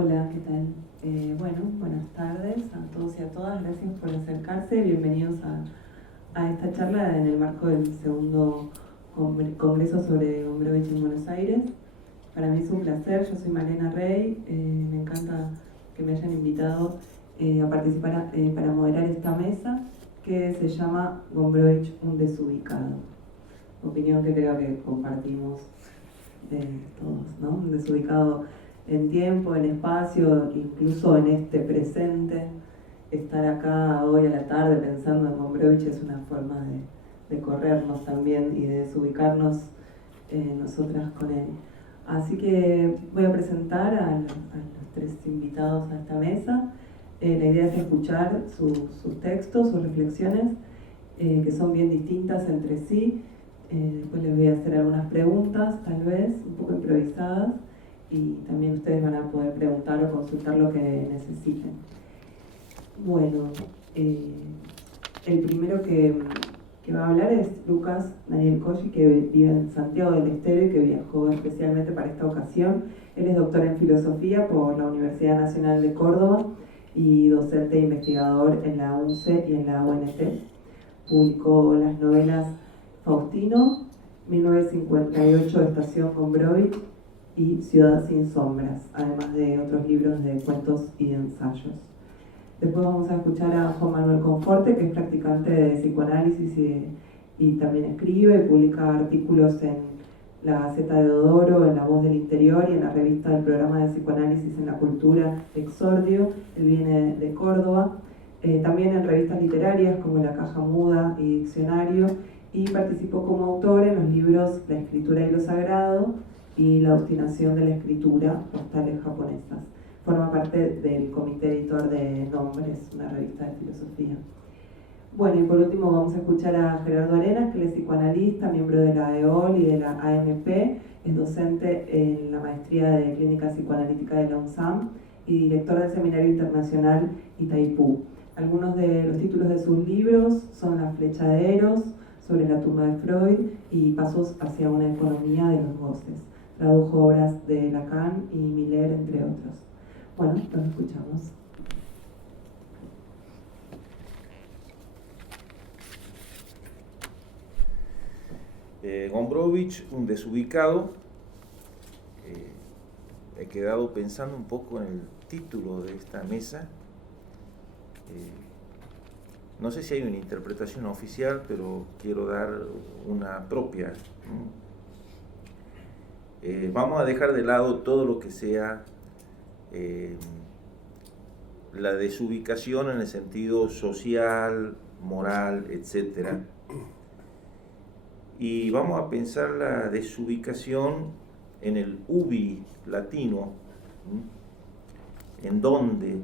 Hola, ¿qué tal? Buenas tardes a todos y a todas. Gracias por acercarse. Bienvenidos a esta charla en el marco del segundo Congreso sobre Gombrowicz en Buenos Aires. Para mí es un placer. Yo soy Malena Rey. Me encanta que me hayan invitado a participar para moderar esta mesa que se llama Gombrowicz, un desubicado. Opinión que creo que compartimos todos, ¿no? Un desubicado en tiempo, en espacio, incluso en este presente. Estar acá hoy a la tarde pensando en Gombrowicz es una forma de corrernos también y de desubicarnos nosotras con él. Así que voy a presentar a los tres invitados a esta mesa. La idea es escuchar sus textos, sus reflexiones, que son bien distintas entre sí. Después les voy a hacer algunas preguntas, tal vez, un poco improvisadas, y también ustedes van a poder preguntar o consultar lo que necesiten. Bueno, el primero que va a hablar es Lucas Daniel Colli, que vive en Santiago del Estero y que viajó especialmente para esta ocasión. Él es doctor en filosofía por la Universidad Nacional de Córdoba y docente e investigador en la UNCE y en la UNT. Publicó las novelas Faustino, 1958, Estación Gombrowicz y Ciudad sin sombras, además de otros libros de cuentos y de ensayos. Después vamos a escuchar a Juan Manuel Conforte, que es practicante de psicoanálisis y también escribe y publica artículos en la Gaceta de Deodoro, en La Voz del Interior y en la revista del programa de psicoanálisis en la cultura Exordio. Él viene de Córdoba. También en revistas literarias como La Caja Muda y Diccionario, y participó como autor en los libros La Escritura y lo Sagrado y La Obstinación de la Escritura, postales japonesas. Forma parte del comité editor de Nombres, una revista de filosofía. Bueno, y por último vamos a escuchar a Gerardo Arenas, que él es psicoanalista, miembro de la EOL y de la AMP, es docente en la maestría de Clínica Psicoanalítica de la UNSAM y director del Seminario Internacional Itaipú. Algunos de los títulos de sus libros son La Flecha de Eros, Sobre la tumba de Freud y Pasos hacia una economía de los goces. Tradujo obras de Lacan y Miller, entre otros. Bueno, los escuchamos. Gombrowicz, un desubicado. He quedado pensando un poco en el título de esta mesa. No sé si hay una interpretación oficial, pero quiero dar una propia. Vamos a dejar de lado todo lo que sea la desubicación en el sentido social, moral, etc. Y vamos a pensar la desubicación en el ubi latino, en dónde,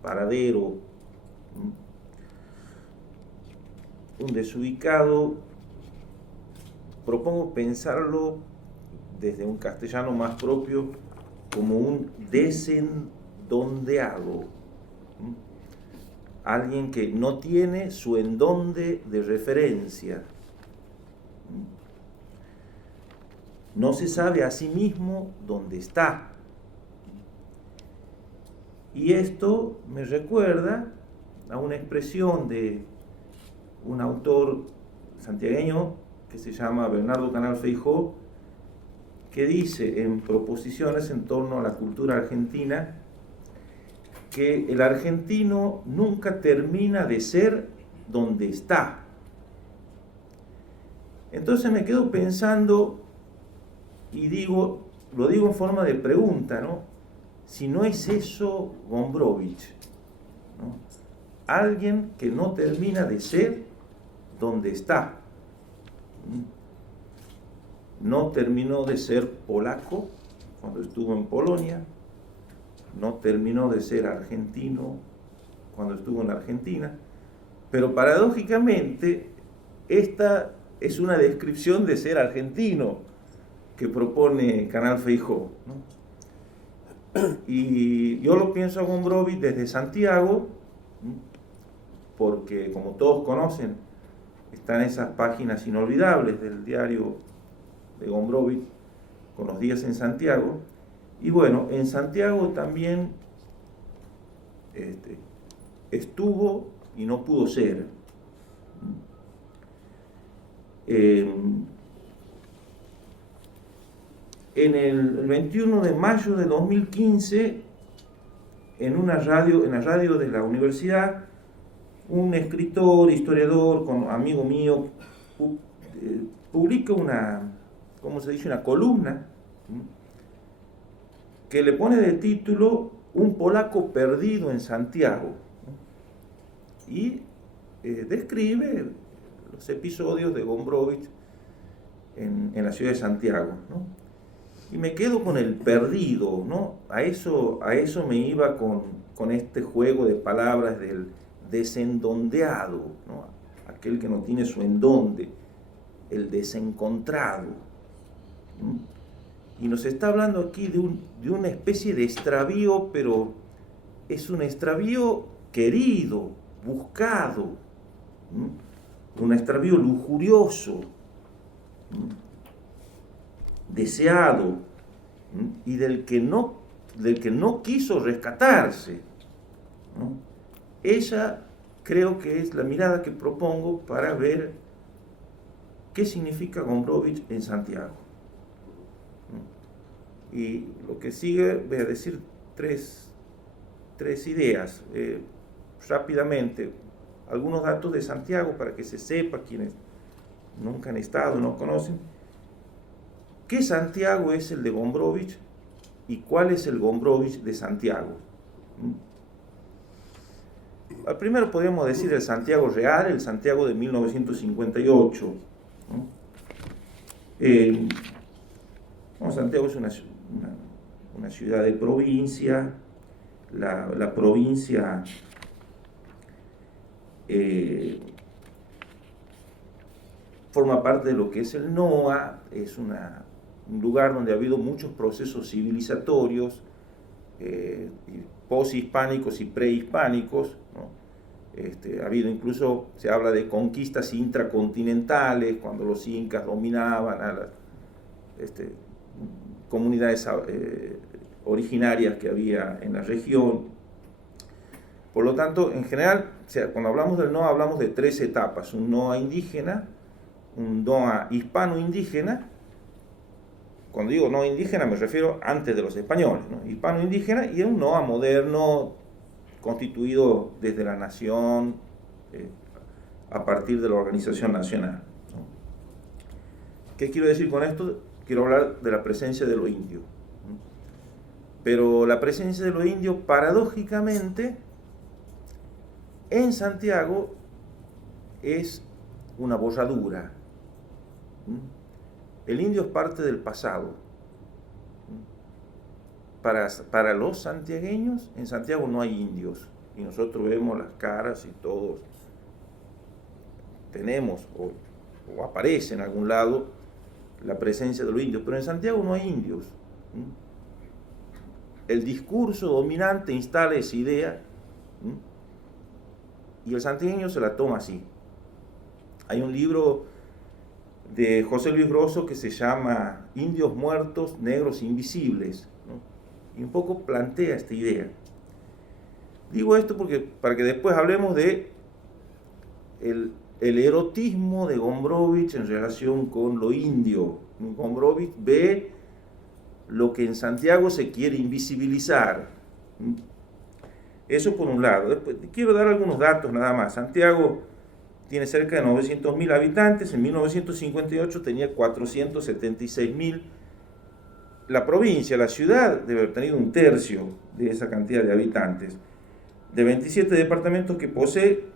paradero. Un desubicado, propongo pensarlo desde un castellano más propio como un desendondeado, alguien que no tiene su endonde de referencia, no se sabe a sí mismo dónde está. Y esto me recuerda a una expresión de un autor santiagueño que se llama Bernardo Canal Feijó, que dice en proposiciones en torno a la cultura argentina que el argentino nunca termina de ser donde está. Entonces me quedo pensando y lo digo en forma de pregunta, ¿no? Si no es eso Gombrowicz, ¿no? Alguien que no termina de ser donde está. No terminó de ser polaco cuando estuvo en Polonia, no terminó de ser argentino cuando estuvo en Argentina, pero paradójicamente esta es una descripción de ser argentino que propone Canal Feijó, ¿no? Y yo lo pienso a Gombrowicz desde Santiago, porque como todos conocen, están esas páginas inolvidables del diario de Gombrowicz con los días en Santiago, Y bueno, en Santiago también estuvo y no pudo ser. En el 21 de mayo de 2015, en la radio de la universidad, un escritor, historiador, amigo mío, publica una columna que le pone de título "Un polaco perdido en Santiago", y describe los episodios de Gombrowicz en la ciudad de Santiago, ¿no? Y me quedo con el perdido, ¿no? A eso me iba con este juego de palabras del desendondeado, ¿no? Aquel que no tiene su endonde, el desencontrado, ¿no? Y nos está hablando aquí de una especie de extravío, pero es un extravío querido, buscado, ¿no? Un extravío lujurioso, ¿no? Deseado, ¿no? Y del que no quiso rescatarse, ¿no? Ella creo que es la mirada que propongo para ver qué significa Gombrowicz en Santiago. Y lo que sigue, voy a decir tres ideas, rápidamente, algunos datos de Santiago para que se sepa, quienes nunca han estado, no conocen, qué Santiago es el de Gombrowicz y cuál es el Gombrowicz de Santiago. Al primero podríamos decir el Santiago real, el Santiago de 1958. Santiago es una ciudad de provincia. La provincia forma parte de lo que es el NOA, es un lugar donde ha habido muchos procesos civilizatorios, poshispánicos y prehispánicos, ¿no? Ha habido incluso, se habla de conquistas intracontinentales, cuando los incas dominaban a las comunidades originarias que había en la región. Por lo tanto, en general, cuando hablamos del NOA, hablamos de tres etapas: un NOA indígena, un NOA hispano-indígena. Cuando digo NOA indígena me refiero antes de los españoles, ¿no? Hispano-indígena, y un NOA moderno constituido desde la nación, a partir de la organización nacional, ¿no? ¿Qué quiero decir con esto? Quiero hablar de la presencia de lo indio, ¿no? Pero la presencia de lo indio, paradójicamente, en Santiago es una borradura. El indio es parte del pasado. Para los santiagueños, en Santiago no hay indios, y nosotros vemos las caras y todos tenemos o aparece en algún lado la presencia de los indios, pero en Santiago no hay indios. El discurso dominante instala esa idea, y el santiagueño se la toma así. Hay un libro de José Luis Grosso que se llama Indios Muertos, Negros Invisibles, ¿no? Y un poco plantea esta idea. Digo esto para que después hablemos de el erotismo de Gombrowicz en relación con lo indio. Gombrowicz ve lo que en Santiago se quiere invisibilizar. Eso por un lado. Después quiero dar algunos datos nada más. Santiago tiene cerca de 900.000 habitantes, en 1958 tenía 476.000. La provincia, la ciudad, debe haber tenido un tercio de esa cantidad de habitantes. De 27 departamentos que posee,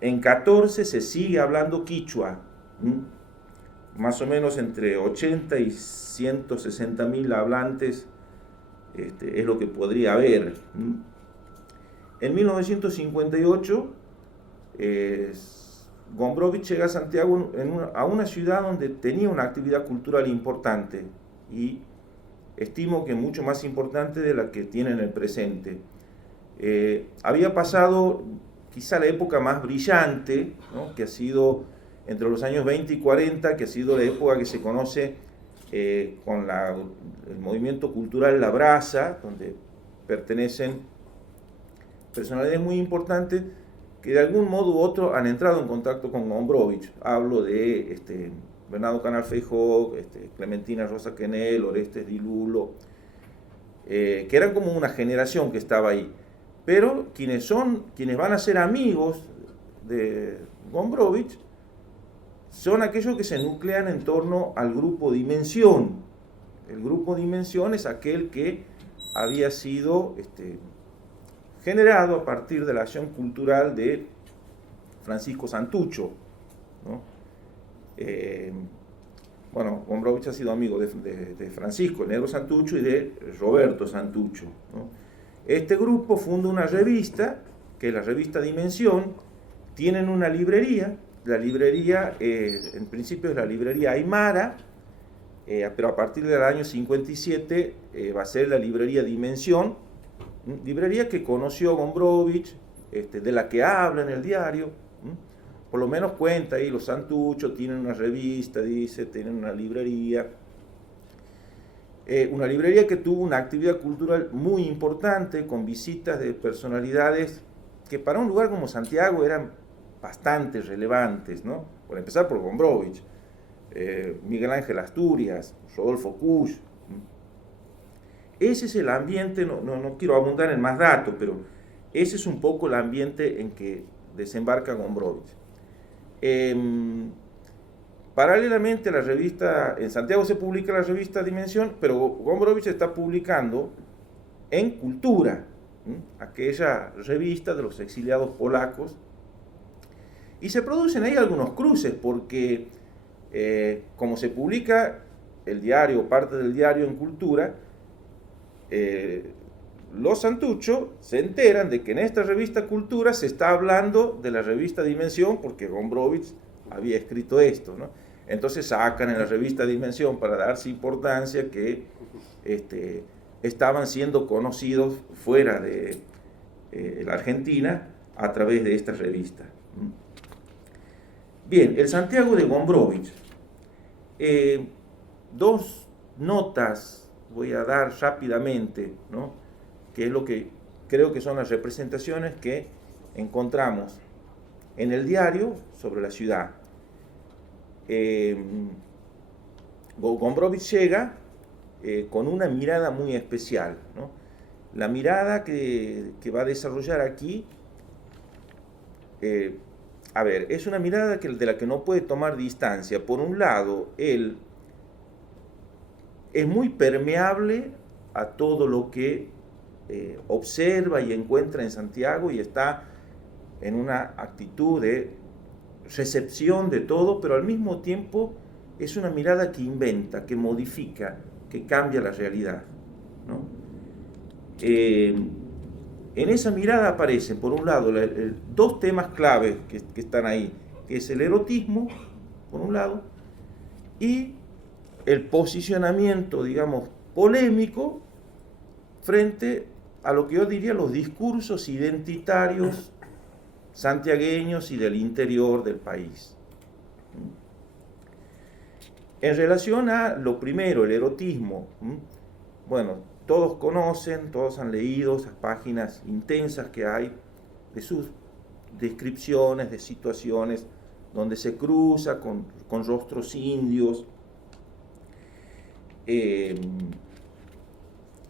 en 14 se sigue hablando quichua. Más o menos entre 80 y 160.000 hablantes es lo que podría haber. En 1958, Gombrowicz llega a Santiago a una ciudad donde tenía una actividad cultural importante, y estimo que mucho más importante de la que tiene en el presente. Había pasado quizá la época más brillante, ¿no? Que ha sido entre los años 20 y 40, que ha sido la época que se conoce con el movimiento cultural La Brasa, donde pertenecen personalidades muy importantes que de algún modo u otro han entrado en contacto con Gombrowicz. Hablo de Bernardo Canal Feijó, Clementina Rosa Quenel, Orestes Di Lulo, que eran como una generación que estaba ahí. Pero quienes van a ser amigos de Gombrowicz son aquellos que se nuclean en torno al grupo Dimensión. El grupo Dimensión es aquel que había sido generado a partir de la acción cultural de Francisco Santucho, ¿no? Gombrowicz ha sido amigo de Francisco, el negro Santucho, y de Roberto Santucho, ¿no? Este grupo funda una revista, que es la revista Dimensión. Tienen una librería. La librería, en principio es la librería Aymara, pero a partir del año 57 va a ser la librería Dimensión, librería que conoció Gombrowicz, de la que habla en el diario. Por lo menos cuenta ahí, los Santucho tienen una revista, dice, tienen una librería que tuvo una actividad cultural muy importante, con visitas de personalidades que para un lugar como Santiago eran bastante relevantes, ¿no? Por empezar por Gombrowicz, Miguel Ángel Asturias, Rodolfo Kusch. Ese es el ambiente, no quiero abundar en más datos, pero ese es un poco el ambiente en que desembarca Gombrowicz. Paralelamente a la revista, en Santiago se publica la revista Dimensión, pero Gombrowicz está publicando en Cultura, aquella revista de los exiliados polacos, y se producen ahí algunos cruces, porque como se publica el diario, parte del diario en Cultura, los Santucho se enteran de que en esta revista Cultura se está hablando de la revista Dimensión, porque Gombrowicz había escrito esto, ¿no? Entonces sacan en la revista Dimensión, para darse importancia, que estaban siendo conocidos fuera de la Argentina a través de esta revista. Bien, el Santiago de Gombrowicz. Dos notas voy a dar rápidamente, ¿no? Que es lo que creo que son las representaciones que encontramos en el diario sobre la ciudad. Gombrowicz llega con una mirada muy especial, ¿no? La mirada que va a desarrollar aquí, es una mirada de la que no puede tomar distancia. Por un lado, él es muy permeable a todo lo que observa y encuentra en Santiago, y está en una actitud de recepción de todo, pero al mismo tiempo es una mirada que inventa, que modifica, que cambia la realidad, ¿no? En esa mirada aparecen, por un lado, dos temas claves que están ahí, que es el erotismo, por un lado, y el posicionamiento, digamos, polémico frente a lo que yo diría los discursos identitarios santiagueños y del interior del país. En relación a lo primero, el erotismo, bueno, todos conocen, todos han leído esas páginas intensas que hay de sus descripciones de situaciones donde se cruza con rostros indios, en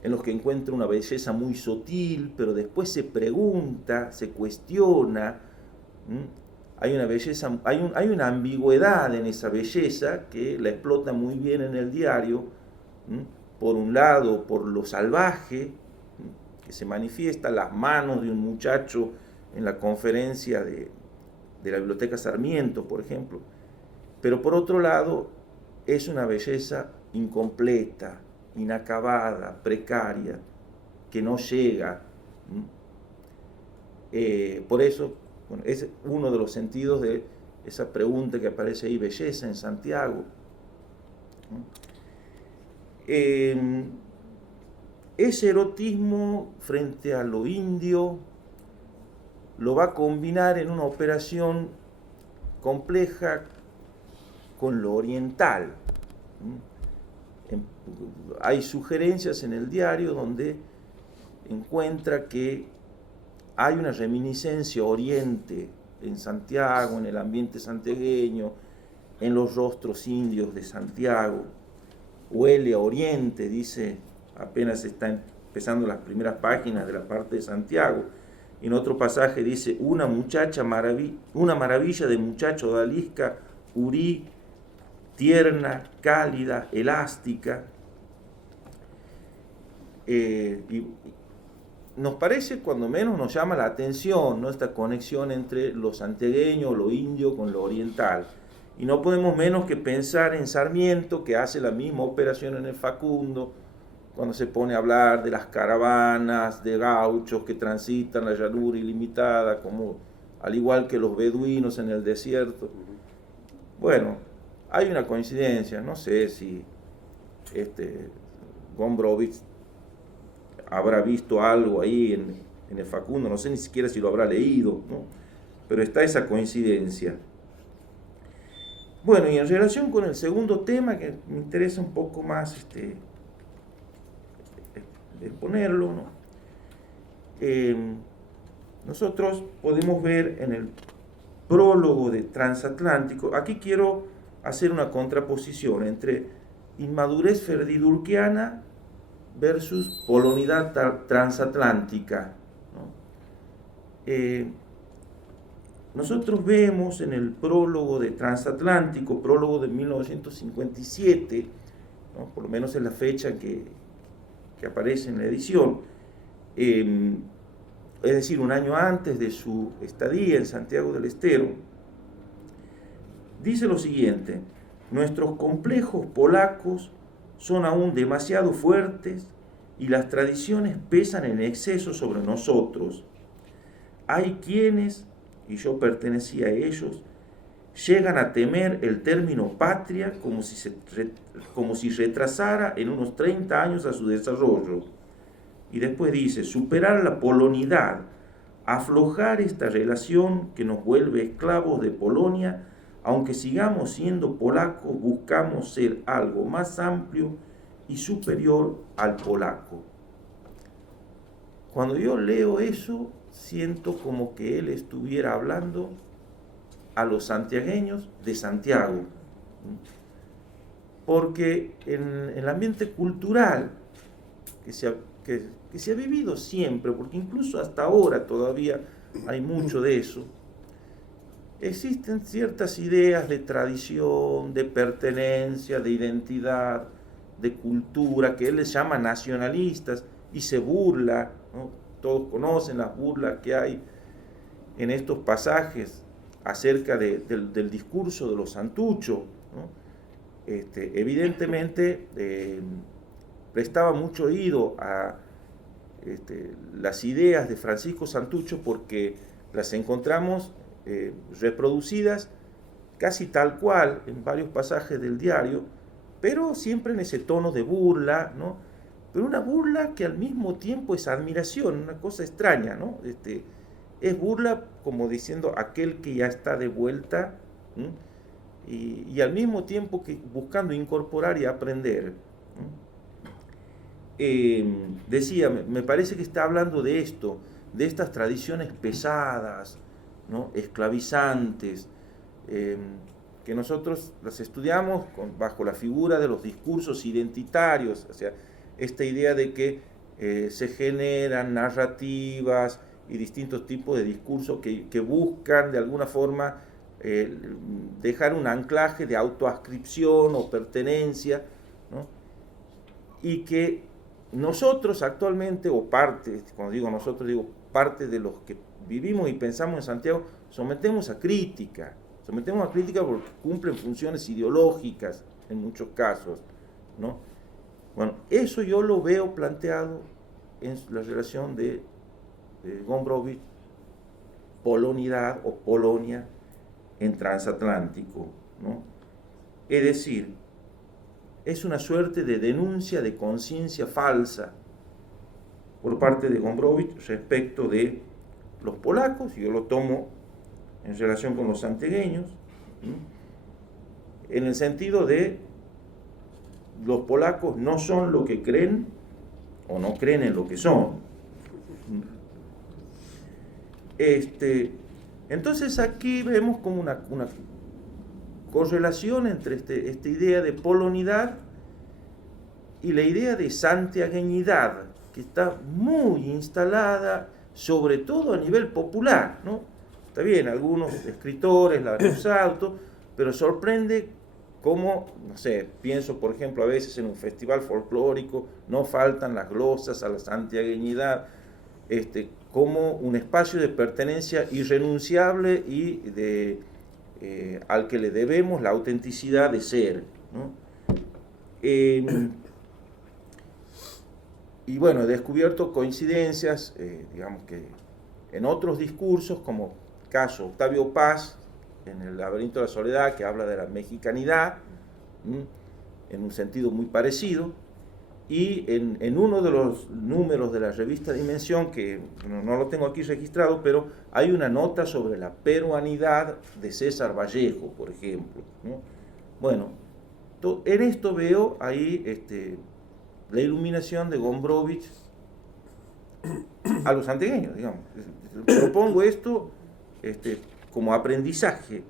los que encuentra una belleza muy sutil, pero después se pregunta, se cuestiona. Hay una belleza, hay una ambigüedad en esa belleza que la explota muy bien en el diario. Por un lado, por lo salvaje que se manifiesta, las manos de un muchacho en la conferencia de la Biblioteca Sarmiento, por ejemplo, pero por otro lado es una belleza incompleta, inacabada, precaria, que no llega. Por eso, bueno, es uno de los sentidos de esa pregunta que aparece ahí, belleza en Santiago. Ese erotismo frente a lo indio lo va a combinar en una operación compleja con lo oriental. hay sugerencias en el diario donde encuentra que hay una reminiscencia oriente en Santiago, en el ambiente santiagueño, en los rostros indios de Santiago. Huele a oriente, dice, apenas están empezando las primeras páginas de la parte de Santiago. En otro pasaje dice, una maravilla de muchacho odalisca, urí, tierna, cálida, elástica. Y nos parece, cuando menos nos llama la atención, ¿no?, esta conexión entre lo santiagueño, lo indio con lo oriental. Y no podemos menos que pensar en Sarmiento, que hace la misma operación en el Facundo, cuando se pone a hablar de las caravanas de gauchos que transitan la llanura ilimitada, como, al igual que los beduinos en el desierto. Bueno, hay una coincidencia, no sé si Gombrowicz habrá visto algo ahí en el Facundo, no sé ni siquiera si lo habrá leído, ¿no? Pero está esa coincidencia. Bueno, y en relación con el segundo tema, que me interesa un poco más exponerlo, ¿no? Nosotros podemos ver en el prólogo de Transatlántico, aquí quiero hacer una contraposición entre inmadurez ferdidurquiana versus polonidad transatlántica, ¿no? Nosotros vemos en el prólogo de Transatlántico, prólogo de 1957, ¿no?, por lo menos es la fecha que aparece en la edición, es decir, un año antes de su estadía en Santiago del Estero, dice lo siguiente: nuestros complejos polacos son aún demasiado fuertes y las tradiciones pesan en exceso sobre nosotros. Hay quienes, y yo pertenecía a ellos, llegan a temer el término patria como si retrasara en unos 30 años a su desarrollo. Y después dice, superar la polonidad, aflojar esta relación que nos vuelve esclavos de Polonia, aunque sigamos siendo polacos, buscamos ser algo más amplio y superior al polaco. Cuando yo leo eso, siento como que él estuviera hablando a los santiagueños de Santiago, porque en el ambiente cultural que se ha vivido siempre, porque incluso hasta ahora todavía hay mucho de eso, existen ciertas ideas de tradición, de pertenencia, de identidad, de cultura, que él les llama nacionalistas y se burla, ¿no? Todos conocen las burlas que hay en estos pasajes acerca del discurso de los santuchos, ¿no? Evidentemente prestaba mucho oído a las ideas de Francisco Santucho porque las encontramos reproducidas casi tal cual en varios pasajes del diario, pero siempre en ese tono de burla, ¿no? Pero una burla que al mismo tiempo es admiración, una cosa extraña, ¿no? Es burla como diciendo aquel que ya está de vuelta, y al mismo tiempo que buscando incorporar y aprender. Decía, me parece que está hablando de esto, de estas tradiciones pesadas, ¿no?, esclavizantes, que nosotros las estudiamos bajo la figura de los discursos identitarios, o sea, esta idea de que se generan narrativas y distintos tipos de discursos que buscan de alguna forma dejar un anclaje de autoascripción o pertenencia, ¿no? Y que nosotros actualmente, o parte, cuando digo nosotros, digo parte de los que vivimos y pensamos en Santiago, sometemos a crítica porque cumplen funciones ideológicas en muchos casos, ¿no? Bueno, eso yo lo veo planteado en la relación de Gombrowicz, polonidad o Polonia en Transatlántico, ¿no? Es decir, es una suerte de denuncia de conciencia falsa por parte de Gombrowicz respecto de los polacos, y yo lo tomo en relación con los santiagueños, ¿no?, en el sentido de los polacos no son lo que creen o no creen en lo que son. Entonces aquí vemos como una correlación entre esta idea de polonidad y la idea de santiagueñidad, que está muy instalada, sobre todo a nivel popular, ¿no? Está bien, algunos escritores la han usado, pero sorprende cómo, no sé, pienso por ejemplo a veces en un festival folclórico, no faltan las glosas a la santiagueñidad, como un espacio de pertenencia irrenunciable y al que le debemos la autenticidad de ser, ¿no? Y bueno, he descubierto coincidencias, digamos que en otros discursos, como caso Octavio Paz, en El laberinto de la soledad, que habla de la mexicanidad, en un sentido muy parecido, y en uno de los números de la revista Dimensión, que no lo tengo aquí registrado, pero hay una nota sobre la peruanidad de César Vallejo, por ejemplo, ¿no? Bueno, en esto veo ahí la iluminación de Gombrowicz a los santiagueños, digamos. Propongo esto como aprendizaje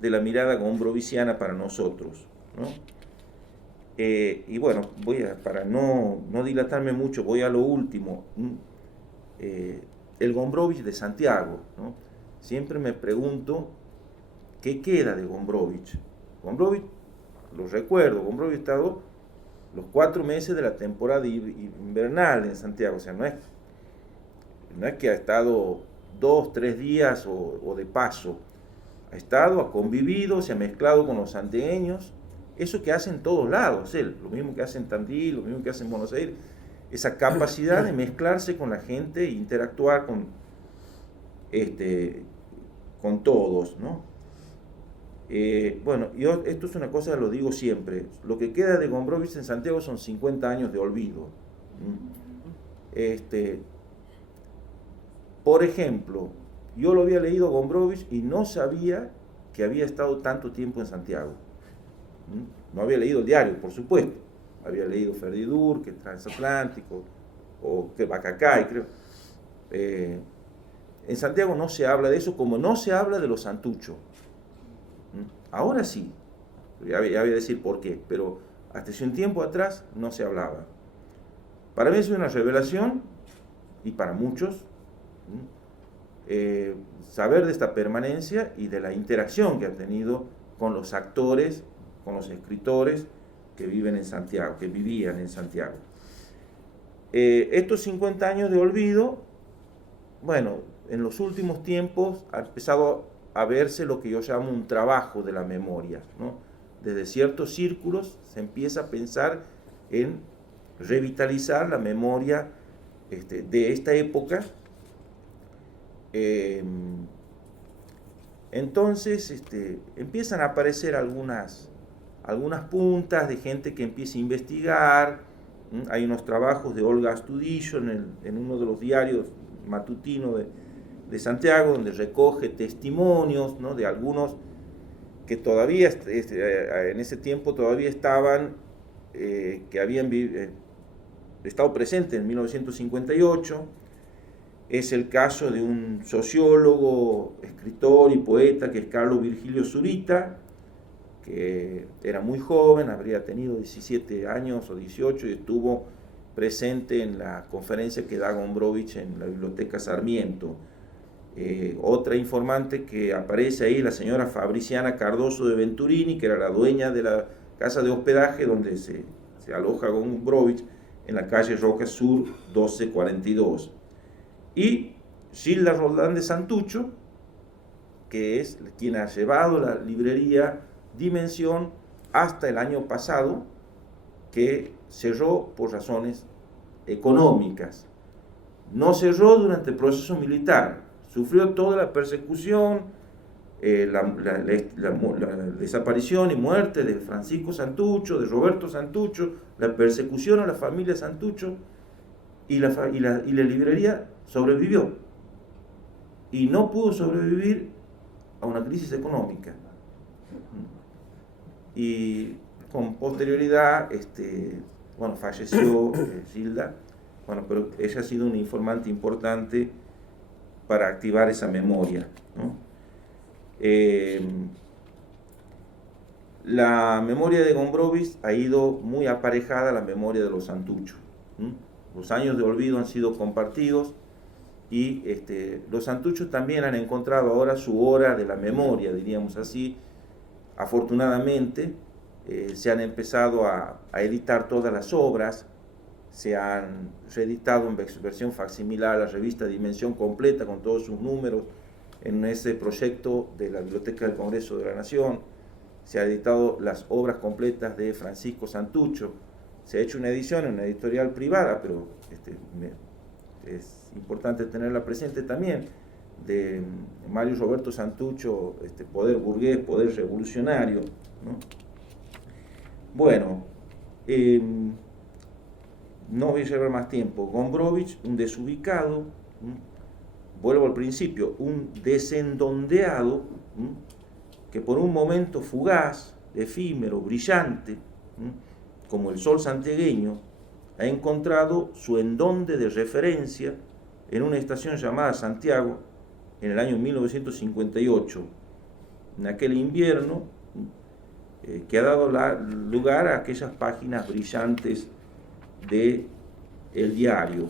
de la mirada gombrowicziana para nosotros, ¿no? Y bueno, para no dilatarme mucho, voy a lo último. El Gombrowicz de Santiago, ¿no? Siempre me pregunto, ¿qué queda de Gombrowicz? Gombrowicz, lo recuerdo, Gombrowicz ha estado los 4 meses de la temporada invernal en Santiago, o sea, no es que ha estado 2, 3 días o de paso, ha convivido, se ha mezclado con los santiagueños, eso que hace en todos lados, lo mismo que hace en Tandil, lo mismo que hace en Buenos Aires, esa capacidad de mezclarse con la gente e interactuar con todos, ¿no? Bueno, esto es una cosa que lo digo siempre, lo que queda de Gombrowicz en Santiago son 50 años de olvido. Por ejemplo, yo lo había leído Gombrowicz y no sabía que había estado tanto tiempo en Santiago. No había leído el diario, por supuesto. Había leído Ferdidur, que es transatlántico, o que Bacacay, creo. En Santiago no se habla de eso, como no se habla de los santuchos. Ahora sí, ya voy a decir por qué, pero hasta hace un tiempo atrás no se hablaba. Para mí es una revelación, y para muchos, saber de esta permanencia y de la interacción que ha tenido con los actores, con los escritores que viven en Santiago, que vivían en Santiago. Estos 50 años de olvido, bueno, en los últimos tiempos ha empezado a verse lo que yo llamo un trabajo de la memoria, ¿no? Desde ciertos círculos se empieza a pensar en revitalizar la memoria de esta época. Entonces empiezan a aparecer algunas puntas de gente que empieza a investigar. Hay unos trabajos de Olga Astudillo en uno de los diarios matutinos de Santiago, donde recoge testimonios, ¿no?, de algunos que todavía en ese tiempo todavía estaban, que habían estado presentes en 1958. Es el caso de un sociólogo, escritor y poeta que es Carlos Virgilio Zurita, que era muy joven, habría tenido 17 años o 18 y estuvo presente en la conferencia que da Gombrowicz en la Biblioteca Sarmiento. Otra informante que aparece ahí, la señora Fabriciana Cardoso de Venturini, que era la dueña de la casa de hospedaje donde se aloja Gombrowicz, en la calle Roca Sur 1242. Y Gilda Roldán de Santucho, que es quien ha llevado la librería Dimensión hasta el año pasado, que cerró por razones económicas. No cerró durante el proceso militar, sufrió toda la persecución, la desaparición y muerte de Francisco Santucho, de Roberto Santucho, la persecución a la familia Santucho, y la librería sobrevivió. Y no pudo sobrevivir a una crisis económica. Y con posterioridad, bueno, falleció Gilda, bueno, pero ella ha sido un informante importante para activar esa memoria, ¿no? La memoria de Gombrowicz ha ido muy aparejada a la memoria de los Santucho. Los años de olvido han sido compartidos y los Santuchos también han encontrado ahora su hora de la memoria, diríamos así. Afortunadamente se han empezado a editar todas las obras, se han reeditado en versión facsimilar la revista Dimensión Completa con todos sus números en ese proyecto de la Biblioteca del Congreso de la Nación. Se han editado las obras completas de Francisco Santucho. Se ha hecho una edición en una editorial privada, pero es importante tenerla presente también, de Mario Roberto Santucho, Poder burgués, poder revolucionario, ¿no? Bueno, no voy a llevar más tiempo. Gombrowicz, un desubicado, vuelvo al principio, un desendondeado, que por un momento fugaz, efímero, brillante, como el sol santiagueño, ha encontrado su endonde de referencia en una estación llamada Santiago en el año 1958, en aquel invierno que ha dado lugar a aquellas páginas brillantes de el diario.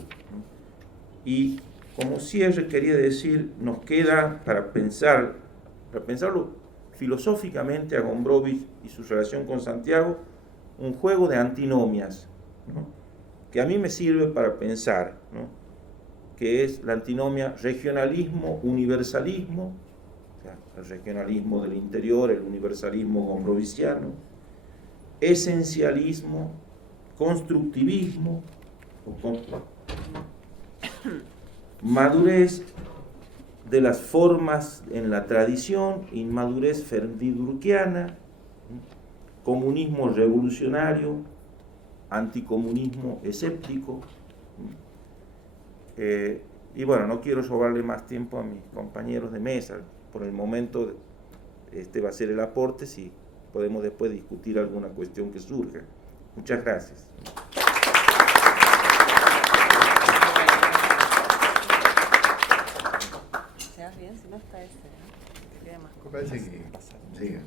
Y como cierre quería decir, nos queda para pensarlo filosóficamente a Gombrowicz y su relación con Santiago, un juego de antinomias, ¿no? Que a mí me sirve para pensar, ¿no? Que es la antinomia regionalismo-universalismo, o sea, el regionalismo del interior, el universalismo gombrowicziano, esencialismo, constructivismo, madurez de las formas en la tradición, inmadurez ferdidurquiana, comunismo revolucionario, anticomunismo escéptico. Y bueno, no quiero robarle más tiempo a mis compañeros de mesa. Por el momento este va a ser el aporte, si podemos después discutir alguna cuestión que surja. Muchas gracias. Bien, si no está ese, ¿no? Parece que sigue.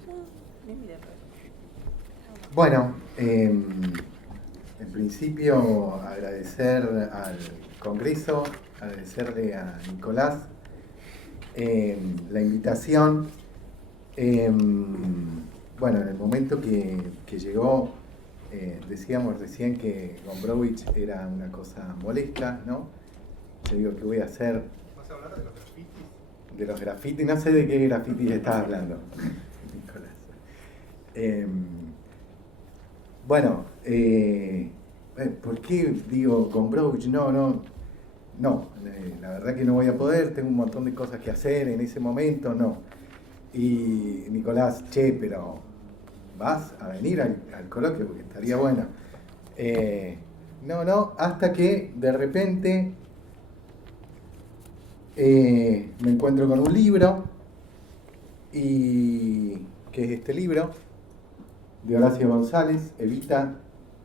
Bueno, en principio agradecer al Congreso, agradecerle a Nicolás la invitación. Bueno, en el momento que llegó, decíamos recién que Gombrowicz era una cosa molesta, ¿no? Yo digo, ¿qué voy a hacer? ¿Vas a hablar de los grafitis? De los grafitis, no sé de qué grafitis estás hablando, Nicolás. Bueno, ¿por qué digo Gombrowicz? No, la verdad que no voy a poder, tengo un montón de cosas que hacer en ese momento, no. Y Nicolás, pero vas a venir al coloquio porque estaría bueno. No, hasta que de repente me encuentro con un libro, y que es este libro de Horacio González, Evita,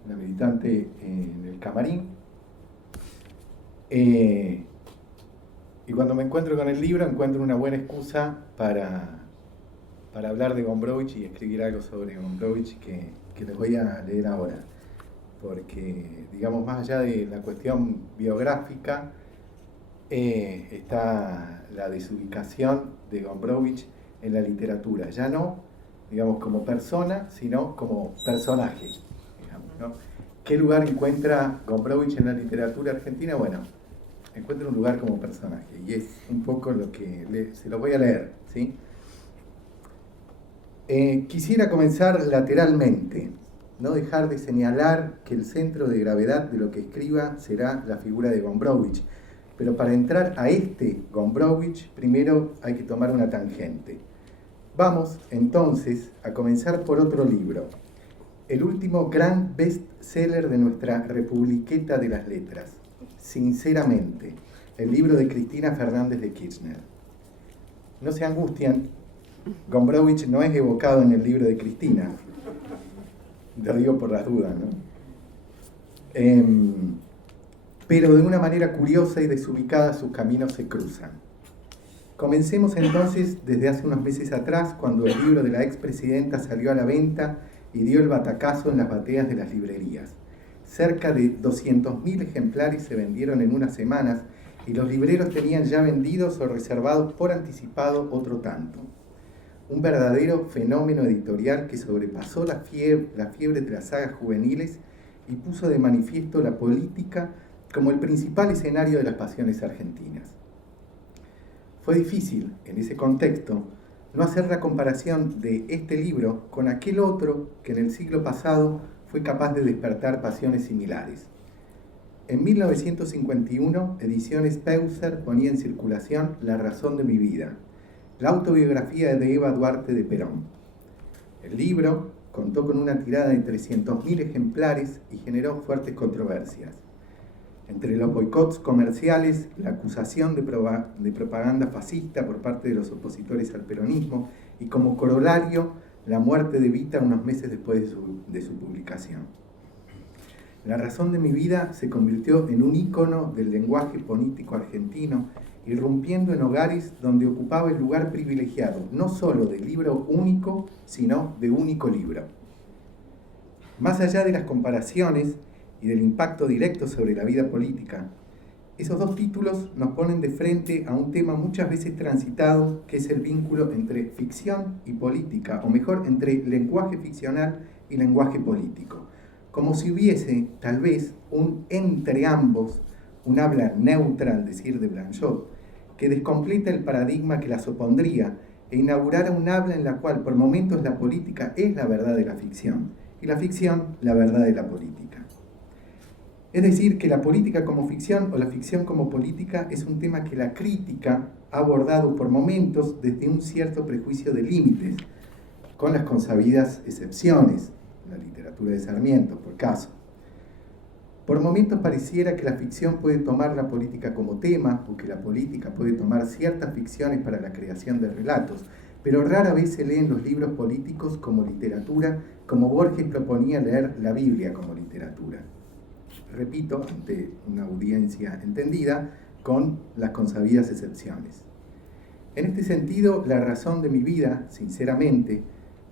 una militante en el Camarín. Y cuando me encuentro con el libro, encuentro una buena excusa para hablar de Gombrowicz y escribir algo sobre Gombrowicz que les voy a leer ahora. Porque, digamos, más allá de la cuestión biográfica, está la desubicación de Gombrowicz en la literatura, ya no, digamos, como persona, sino como personaje, digamos, ¿no? ¿Qué lugar encuentra Gombrowicz en la literatura argentina? Bueno, encuentra un lugar como personaje, y es un poco lo que se lo voy a leer, ¿sí? Quisiera comenzar lateralmente, no dejar de señalar que el centro de gravedad de lo que escriba será la figura de Gombrowicz, pero para entrar a este Gombrowicz, primero hay que tomar una tangente. Vamos, entonces, a comenzar por otro libro, el último gran bestseller de nuestra Republiqueta de las Letras, Sinceramente, el libro de Cristina Fernández de Kirchner. No se angustian, Gombrowicz no es evocado en el libro de Cristina. Lo digo por las dudas, ¿no? Pero de una manera curiosa y desubicada sus caminos se cruzan. Comencemos entonces desde hace unos meses atrás, cuando el libro de la expresidenta salió a la venta y dio el batacazo en las bateas de las librerías. Cerca de 200.000 ejemplares se vendieron en unas semanas y los libreros tenían ya vendidos o reservados por anticipado otro tanto. Un verdadero fenómeno editorial que sobrepasó la fiebre de las sagas juveniles y puso de manifiesto la política como el principal escenario de las pasiones argentinas. Fue difícil, en ese contexto, no hacer la comparación de este libro con aquel otro que en el siglo pasado fue capaz de despertar pasiones similares. En 1951, Ediciones Peuser ponía en circulación La razón de mi vida, la autobiografía de Eva Duarte de Perón. El libro contó con una tirada de 300.000 ejemplares y generó fuertes controversias. Entre los boicots comerciales, la acusación de propaganda fascista por parte de los opositores al peronismo y como corolario, la muerte de Evita unos meses después de su publicación. La razón de mi vida se convirtió en un ícono del lenguaje político argentino, irrumpiendo en hogares donde ocupaba el lugar privilegiado, no solo de libro único, sino de único libro. Más allá de las comparaciones y del impacto directo sobre la vida política, esos dos títulos nos ponen de frente a un tema muchas veces transitado, que es el vínculo entre ficción y política, o mejor, entre lenguaje ficcional y lenguaje político. Como si hubiese, tal vez, un entre ambos, un habla neutra, al decir de Blanchot, que descompleta el paradigma que las opondría e inaugurara un habla en la cual por momentos la política es la verdad de la ficción y la ficción la verdad de la política. Es decir, que la política como ficción o la ficción como política es un tema que la crítica ha abordado por momentos desde un cierto prejuicio de límites, con las consabidas excepciones, la literatura de Sarmiento, por caso. Por momentos pareciera que la ficción puede tomar la política como tema o que la política puede tomar ciertas ficciones para la creación de relatos, pero rara vez se leen los libros políticos como literatura, como Borges proponía leer la Biblia como literatura. Repito, ante una audiencia entendida, con las consabidas excepciones. En este sentido, La razón de mi vida, sinceramente,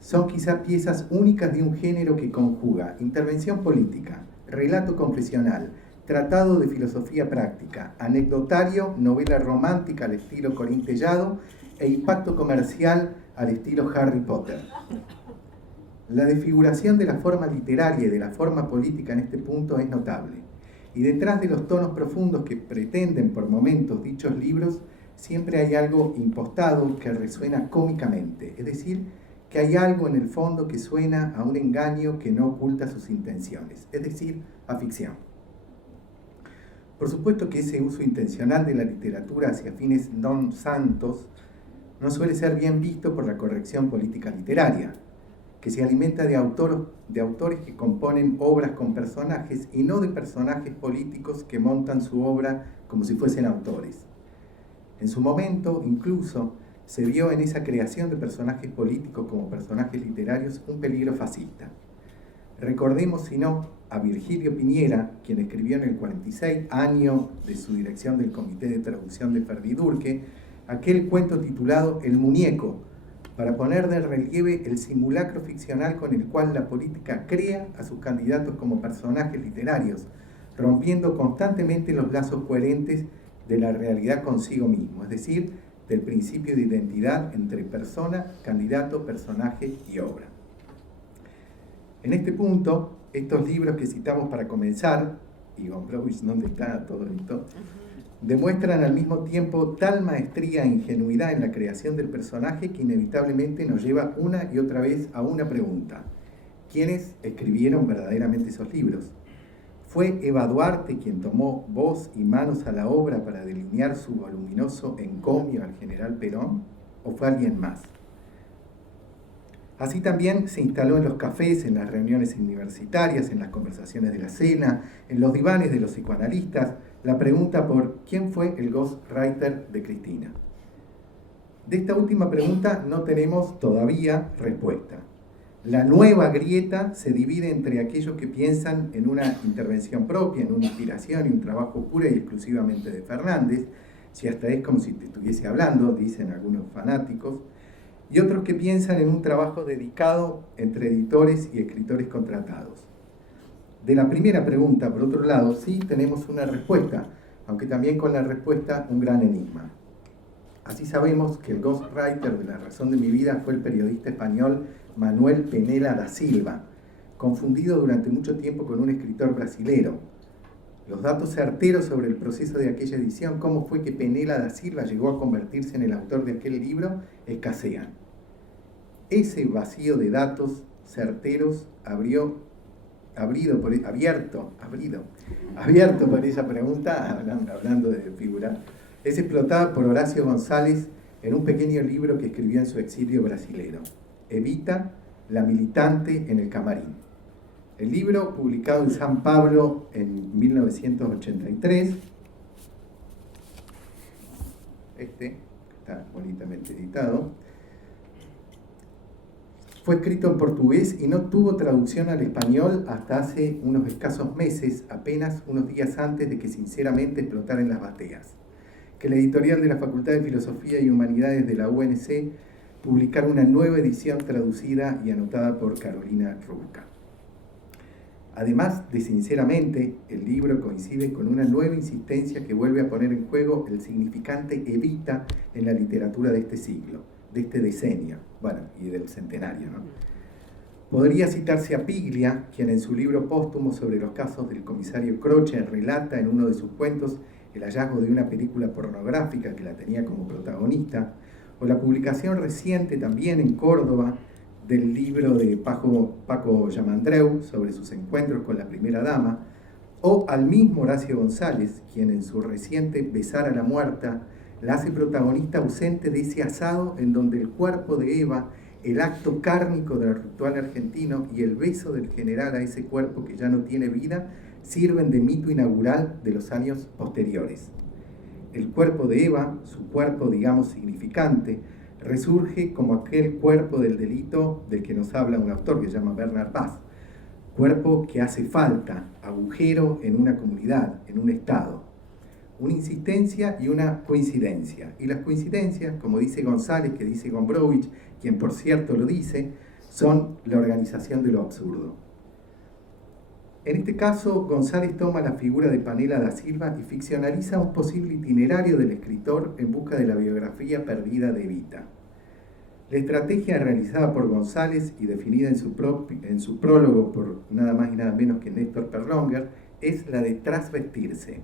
son quizá piezas únicas de un género que conjuga intervención política, relato confesional, tratado de filosofía práctica, anecdotario, novela romántica al estilo Corín Tellado e impacto comercial al estilo Harry Potter. La desfiguración de la forma literaria y de la forma política en este punto es notable. Y detrás de los tonos profundos que pretenden por momentos dichos libros, siempre hay algo impostado que resuena cómicamente, es decir, que hay algo en el fondo que suena a un engaño que no oculta sus intenciones, es decir, a ficción. Por supuesto que ese uso intencional de la literatura hacia fines non santos no suele ser bien visto por la corrección política literaria, que se alimenta de autores que componen obras con personajes y no de personajes políticos que montan su obra como si fuesen autores. En su momento, incluso, se vio en esa creación de personajes políticos como personajes literarios un peligro fascista. Recordemos, si no, a Virgilio Piñera, quien escribió en el 46, año de su dirección del Comité de Traducción de Ferdidurque, aquel cuento titulado El muñeco, para poner de relieve el simulacro ficcional con el cual la política crea a sus candidatos como personajes literarios, rompiendo constantemente los lazos coherentes de la realidad consigo mismo, es decir, del principio de identidad entre persona, candidato, personaje y obra. En este punto, estos libros que citamos para comenzar, y Gombrowicz, ¿dónde está todo esto?, demuestran al mismo tiempo tal maestría e ingenuidad en la creación del personaje que inevitablemente nos lleva una y otra vez a una pregunta: ¿quiénes escribieron verdaderamente esos libros? ¿Fue Eva Duarte quien tomó voz y manos a la obra para delinear su voluminoso encomio al general Perón? ¿O fue alguien más? Así también se instaló en los cafés, en las reuniones universitarias, en las conversaciones de la cena, en los divanes de los psicoanalistas, la pregunta por ¿quién fue el ghostwriter de Cristina? De esta última pregunta no tenemos todavía respuesta. La nueva grieta se divide entre aquellos que piensan en una intervención propia, en una inspiración y un trabajo pura y exclusivamente de Fernández, si hasta es como si te estuviese hablando, dicen algunos fanáticos, y otros que piensan en un trabajo dedicado entre editores y escritores contratados. De la primera pregunta, por otro lado, sí tenemos una respuesta, aunque también con la respuesta un gran enigma. Así sabemos que el ghostwriter de La razón de mi vida fue el periodista español Manuel Penela da Silva, confundido durante mucho tiempo con un escritor brasilero. Los datos certeros sobre el proceso de aquella edición, cómo fue que Penela da Silva llegó a convertirse en el autor de aquel libro, escasean. Ese vacío de datos certeros abierto por esa pregunta, hablando de figurar, es explotada por Horacio González en un pequeño libro que escribió en su exilio brasilero, Evita, la militante en el camarín. El libro, publicado en San Pablo en 1983, está bonitamente editado, fue escrito en portugués y no tuvo traducción al español hasta hace unos escasos meses, apenas unos días antes de que sinceramente explotara en las bateas. Que la editorial de la Facultad de Filosofía y Humanidades de la UNC publicara una nueva edición traducida y anotada por Carolina Rubca. Además de sinceramente, el libro coincide con una nueva insistencia que vuelve a poner en juego el significante Evita en la literatura de este siglo, de este decenio, y del centenario, ¿no? Podría citarse a Piglia, quien en su libro póstumo sobre los casos del comisario Croce relata en uno de sus cuentos el hallazgo de una película pornográfica que la tenía como protagonista, o la publicación reciente también en Córdoba del libro de Paco Yamandreu sobre sus encuentros con la primera dama, o al mismo Horacio González, quien en su reciente Besar a la muerta la hace protagonista ausente de ese asado en donde el cuerpo de Eva, el acto cárnico del ritual argentino y el beso del general a ese cuerpo que ya no tiene vida sirven de mito inaugural de los años posteriores. El cuerpo de Eva, su cuerpo, digamos, significante, resurge como aquel cuerpo del delito del que nos habla un autor que se llama Bernard Bass, cuerpo que hace falta, agujero en una comunidad, en un Estado. Una insistencia y una coincidencia. Y las coincidencias, como dice González, que dice Gombrowicz, quien por cierto lo dice, son la organización de lo absurdo. En este caso, González toma la figura de Penela da Silva y ficcionaliza un posible itinerario del escritor en busca de la biografía perdida de Evita. La estrategia realizada por González y definida en su prólogo por nada más y nada menos que Néstor Perlonger es la de trasvestirse.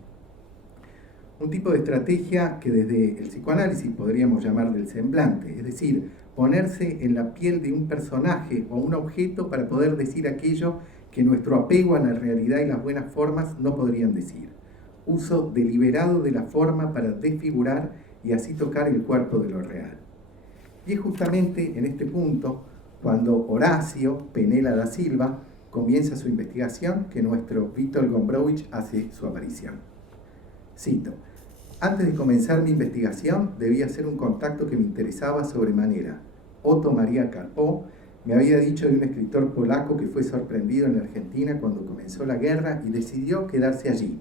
Un tipo de estrategia que desde el psicoanálisis podríamos llamar del semblante, es decir, ponerse en la piel de un personaje o un objeto para poder decir aquello que nuestro apego a la realidad y las buenas formas no podrían decir. Uso deliberado de la forma para desfigurar y así tocar el cuerpo de lo real. Y es justamente en este punto cuando Horacio Penela da Silva comienza su investigación que nuestro Witold Gombrowicz hace su aparición. Cito: antes de comenzar mi investigación debía hacer un contacto que me interesaba sobremanera. Otto Maria Karpo me había dicho de un escritor polaco que fue sorprendido en la Argentina cuando comenzó la guerra y decidió quedarse allí.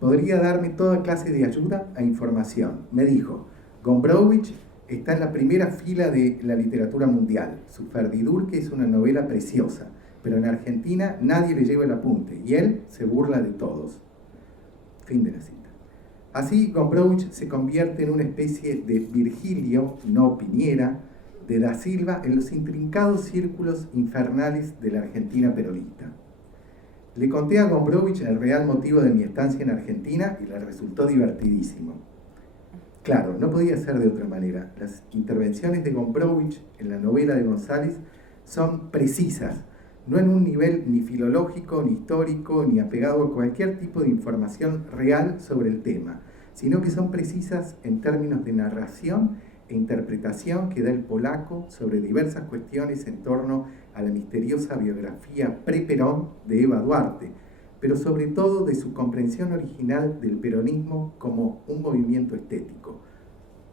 Podría darme toda clase de ayuda e información. Me dijo: Gombrowicz está en la primera fila de la literatura mundial. Su Ferdidurque es una novela preciosa, pero en Argentina nadie le lleva el apunte y él se burla de todos. Fin de la cita. Así, Gombrowicz se convierte en una especie de Virgilio, no Piñera, de da Silva en los intrincados círculos infernales de la Argentina peronista. Le conté a Gombrowicz el real motivo de mi estancia en Argentina y le resultó divertidísimo. Claro, no podía ser de otra manera. Las intervenciones de Gombrowicz en la novela de González son precisas, no en un nivel ni filológico, ni histórico, ni apegado a cualquier tipo de información real sobre el tema, sino que son precisas en términos de narración e interpretación que da el polaco sobre diversas cuestiones en torno a la misteriosa biografía pre-Perón de Eva Duarte, pero sobre todo de su comprensión original del peronismo como un movimiento estético.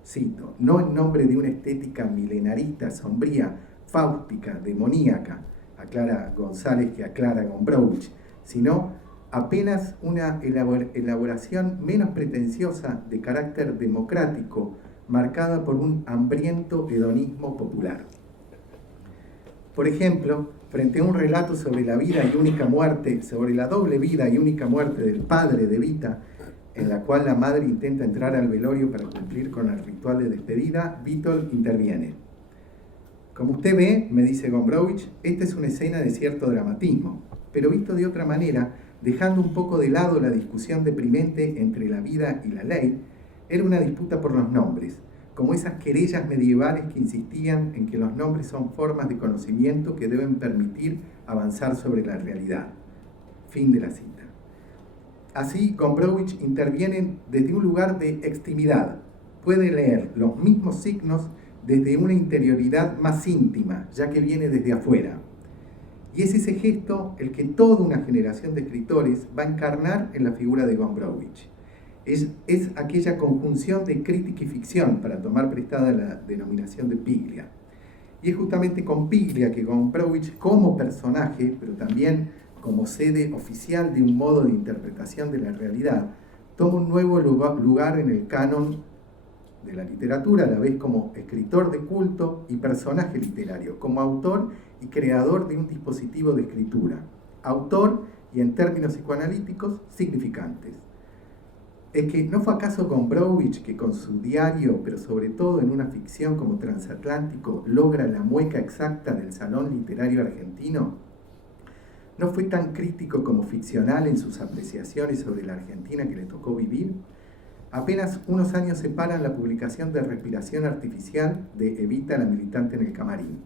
Cito: no en nombre de una estética milenarista sombría, fáustica, demoníaca, aclara González que aclara Gombrowicz, sino apenas una elaboración menos pretenciosa de carácter democrático, marcada por un hambriento hedonismo popular. Por ejemplo, frente a un relato sobre la vida y única muerte, sobre la doble vida y única muerte del padre de Evita, en la cual la madre intenta entrar al velorio para cumplir con el ritual de despedida, Witold interviene. Como usted ve, me dice Gombrowicz, esta es una escena de cierto dramatismo, pero visto de otra manera, dejando un poco de lado la discusión deprimente entre la vida y la ley, era una disputa por los nombres, como esas querellas medievales que insistían en que los nombres son formas de conocimiento que deben permitir avanzar sobre la realidad. Fin de la cita. Así, Gombrowicz interviene desde un lugar de extimidad. Puede leer los mismos signos desde una interioridad más íntima, ya que viene desde afuera. Y es ese gesto el que toda una generación de escritores va a encarnar en la figura de Gombrowicz. Es aquella conjunción de crítica y ficción, para tomar prestada la denominación de Piglia. Y es justamente con Piglia que Gombrowicz, como personaje, pero también como sede oficial de un modo de interpretación de la realidad, toma un nuevo lugar en el canon de la literatura, a la vez como escritor de culto y personaje literario, como autor y creador de un dispositivo de escritura. Autor y, en términos psicoanalíticos, significantes. Es que ¿no fue acaso Gombrowicz que con su diario, pero sobre todo en una ficción como Transatlántico, logra la mueca exacta del salón literario argentino? ¿No fue tan crítico como ficcional en sus apreciaciones sobre la Argentina que le tocó vivir? Apenas unos años separan la publicación de Respiración Artificial de Evita, la militante en el camarín.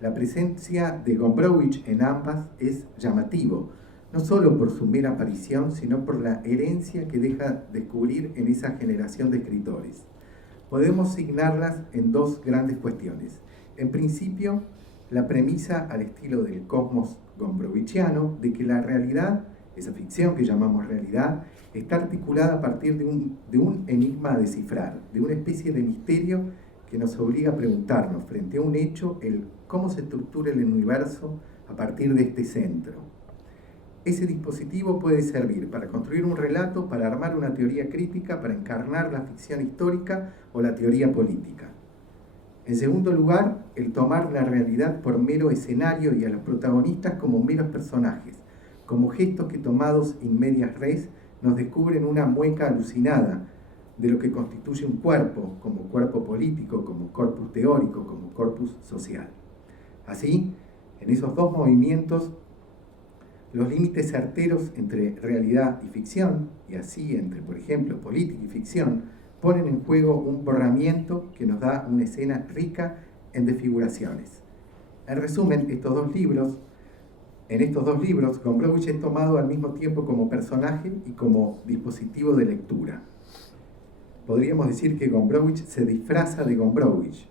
La presencia de Gombrowicz en ambas es llamativo, no solo por su mera aparición, sino por la herencia que deja descubrir en esa generación de escritores. Podemos signarlas en dos grandes cuestiones. En principio, la premisa al estilo del cosmos gombrowicziano de que la realidad, esa ficción que llamamos realidad, está articulada a partir de un enigma a descifrar, de una especie de misterio que nos obliga a preguntarnos frente a un hecho el cómo se estructura el universo a partir de este centro. Ese dispositivo puede servir para construir un relato, para armar una teoría crítica, para encarnar la ficción histórica o la teoría política. En segundo lugar, el tomar la realidad por mero escenario y a los protagonistas como meros personajes, como gestos que tomados in medias res nos descubren una mueca alucinada de lo que constituye un cuerpo, como cuerpo político, como corpus teórico, como corpus social. Así, en esos dos movimientos, los límites certeros entre realidad y ficción, y así entre, por ejemplo, política y ficción, ponen en juego un borramiento que nos da una escena rica en desfiguraciones. En resumen, en estos dos libros, Gombrowicz es tomado al mismo tiempo como personaje y como dispositivo de lectura. Podríamos decir que Gombrowicz se disfraza de Gombrowicz.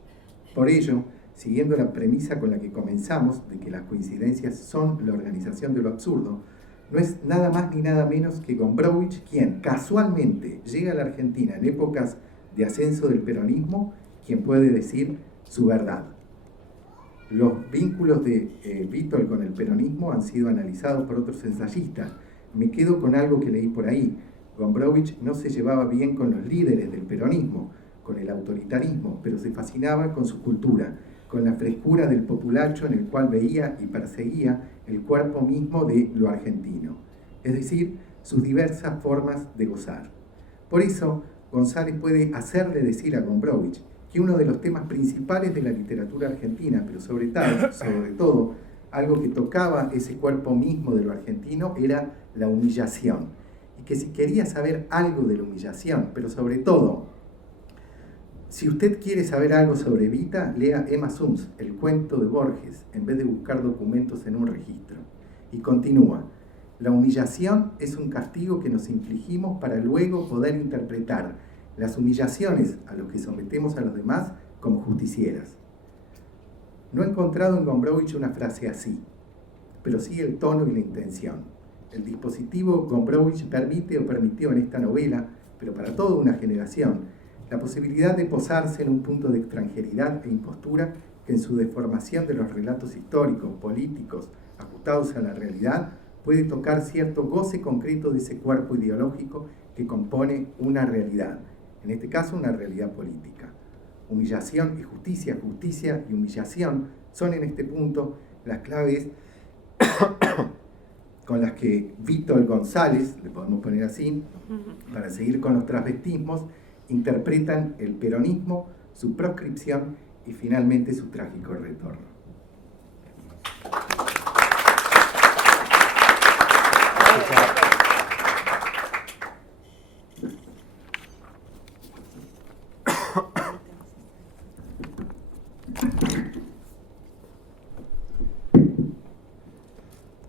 Por ello, siguiendo la premisa con la que comenzamos, de que las coincidencias son la organización de lo absurdo, no es nada más ni nada menos que Gombrowicz quien casualmente llega a la Argentina en épocas de ascenso del peronismo, quien puede decir su verdad. Los vínculos de Witold con el peronismo han sido analizados por otros ensayistas. Me quedo con algo que leí por ahí. Gombrowicz no se llevaba bien con los líderes del peronismo, con el autoritarismo, pero se fascinaba con su cultura, con la frescura del populacho en el cual veía y perseguía el cuerpo mismo de lo argentino, es decir, sus diversas formas de gozar. Por eso, González puede hacerle decir a Gombrowicz que uno de los temas principales de la literatura argentina, pero sobre todo, algo que tocaba ese cuerpo mismo de lo argentino, era la humillación. Y que si quería saber algo de la humillación, pero sobre todo, si usted quiere saber algo sobre Evita, lea Emma Sums, el cuento de Borges, en vez de buscar documentos en un registro. Y continúa: la humillación es un castigo que nos infligimos para luego poder interpretar las humillaciones a los que sometemos a los demás como justicieras. No he encontrado en Gombrowicz una frase así, pero sí el tono y la intención. El dispositivo Gombrowicz permite o permitió en esta novela, pero para toda una generación, la posibilidad de posarse en un punto de extranjeridad e impostura que en su deformación de los relatos históricos, políticos, ajustados a la realidad, puede tocar cierto goce concreto de ese cuerpo ideológico que compone una realidad, en este caso una realidad política. Humillación y justicia, justicia y humillación son en este punto las claves con las que Víctor González, le podemos poner así, para seguir con los transvestismos, interpretan el peronismo, su proscripción y finalmente su trágico retorno.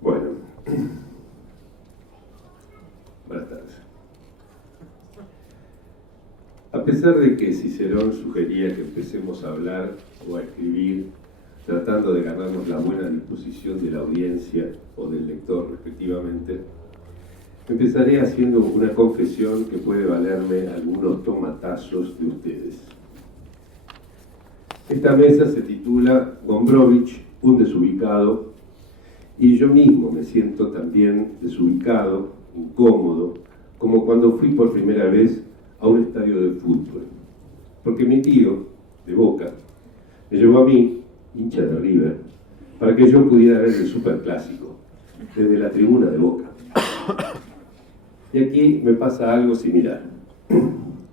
Bueno, buenas tardes. A pesar de que Cicerón sugería que empecemos a hablar o a escribir tratando de ganarnos la buena disposición de la audiencia o del lector respectivamente, empezaré haciendo una confesión que puede valerme algunos tomatazos de ustedes. Esta mesa se titula Gombrowicz, un desubicado, y yo mismo me siento también desubicado, incómodo, como cuando fui por primera vez a un estadio de fútbol. Porque mi tío, de Boca, me llevó a mí, hincha de River, para que yo pudiera ver el superclásico, desde la tribuna de Boca. Y aquí me pasa algo similar.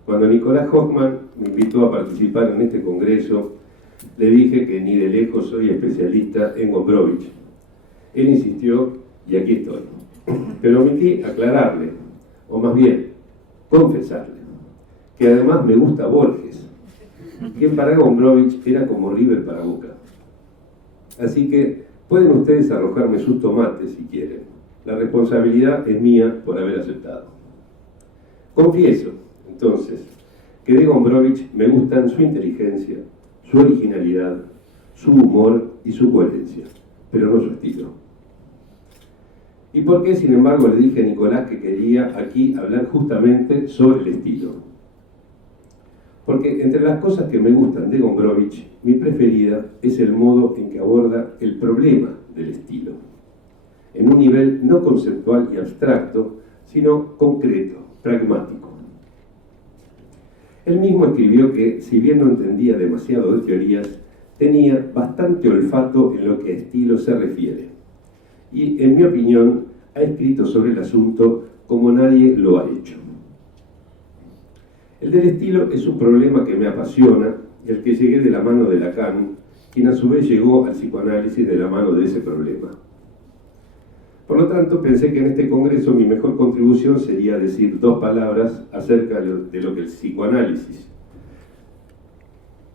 Cuando Nicolás Hoffman me invitó a participar en este congreso, le dije que ni de lejos soy especialista en Gombrowicz. Él insistió y aquí estoy. Pero omití aclararle, o más bien, confesarle, que además me gusta Borges, quien para Gombrowicz era como River para Boca. Así que pueden ustedes arrojarme sus tomates si quieren. La responsabilidad es mía por haber aceptado. Confieso, entonces, que de Gombrowicz me gustan su inteligencia, su originalidad, su humor y su coherencia, pero no su estilo. ¿Y por qué, sin embargo, le dije a Nicolás que quería aquí hablar justamente sobre el estilo? Porque entre las cosas que me gustan de Gombrowicz, mi preferida es el modo en que aborda el problema del estilo, en un nivel no conceptual y abstracto, sino concreto, pragmático. Él mismo escribió que, si bien no entendía demasiado de teorías, tenía bastante olfato en lo que a estilo se refiere. Y, en mi opinión, ha escrito sobre el asunto como nadie lo ha hecho. El del estilo es un problema que me apasiona y al que llegué de la mano de Lacan, quien a su vez llegó al psicoanálisis de la mano de ese problema. Por lo tanto, pensé que en este congreso mi mejor contribución sería decir dos palabras acerca de lo que el psicoanálisis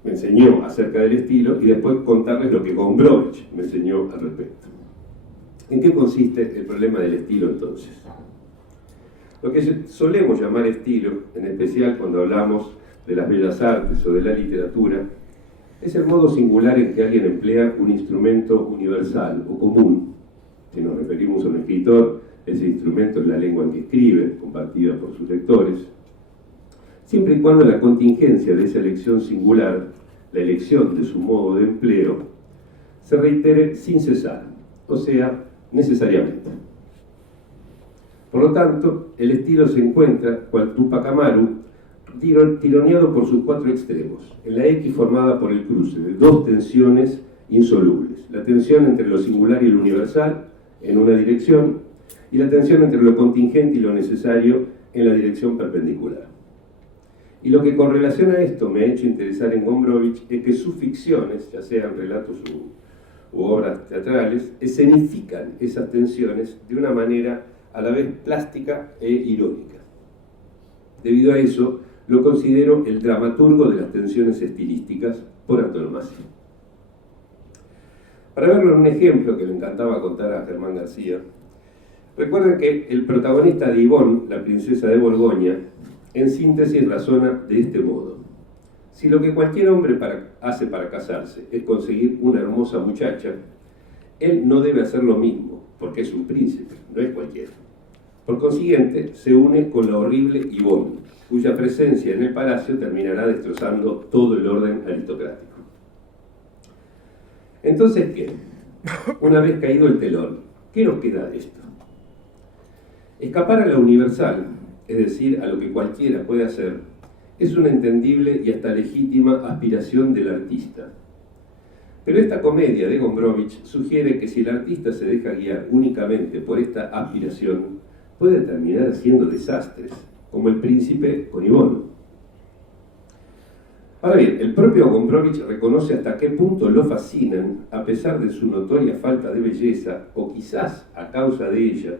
me enseñó acerca del estilo y después contarles lo que Gombrowicz me enseñó al respecto. ¿En qué consiste el problema del estilo entonces? Lo que solemos llamar estilo, en especial cuando hablamos de las bellas artes o de la literatura, es el modo singular en que alguien emplea un instrumento universal o común. Si nos referimos a un escritor, ese instrumento es la lengua en que escribe, compartida por sus lectores, siempre y cuando la contingencia de esa elección singular, la elección de su modo de empleo, se reitere sin cesar, o sea, necesariamente. Por lo tanto, el estilo se encuentra, cual Tupac Amaru, tironeado por sus cuatro extremos, en la X formada por el cruce de dos tensiones insolubles: la tensión entre lo singular y lo universal en una dirección, y la tensión entre lo contingente y lo necesario en la dirección perpendicular. Y lo que con relación a esto me ha hecho interesar en Gombrowicz es que sus ficciones, ya sean relatos u obras teatrales, escenifican esas tensiones de una manera a la vez plástica e irónica. Debido a eso, lo considero el dramaturgo de las tensiones estilísticas por antonomasia. Para verlo en un ejemplo que le encantaba contar a Germán García, recuerden que el protagonista de Yvonne, la princesa de Borgoña, en síntesis razona de este modo: si lo que cualquier hombre hace para casarse es conseguir una hermosa muchacha, él no debe hacer lo mismo, porque es un príncipe, no es cualquiera. Por consiguiente, se une con la horrible Yvonne, cuya presencia en el palacio terminará destrozando todo el orden aristocrático. Entonces, ¿qué? Una vez caído el telón, ¿qué nos queda de esto? Escapar a lo universal, es decir, a lo que cualquiera puede hacer, es una entendible y hasta legítima aspiración del artista. Pero esta comedia de Gombrowicz sugiere que si el artista se deja guiar únicamente por esta aspiración, puede terminar haciendo desastres, como el príncipe con Ivonne. Ahora bien, el propio Gombrowicz reconoce hasta qué punto lo fascinan, a pesar de su notoria falta de belleza, o quizás a causa de ella,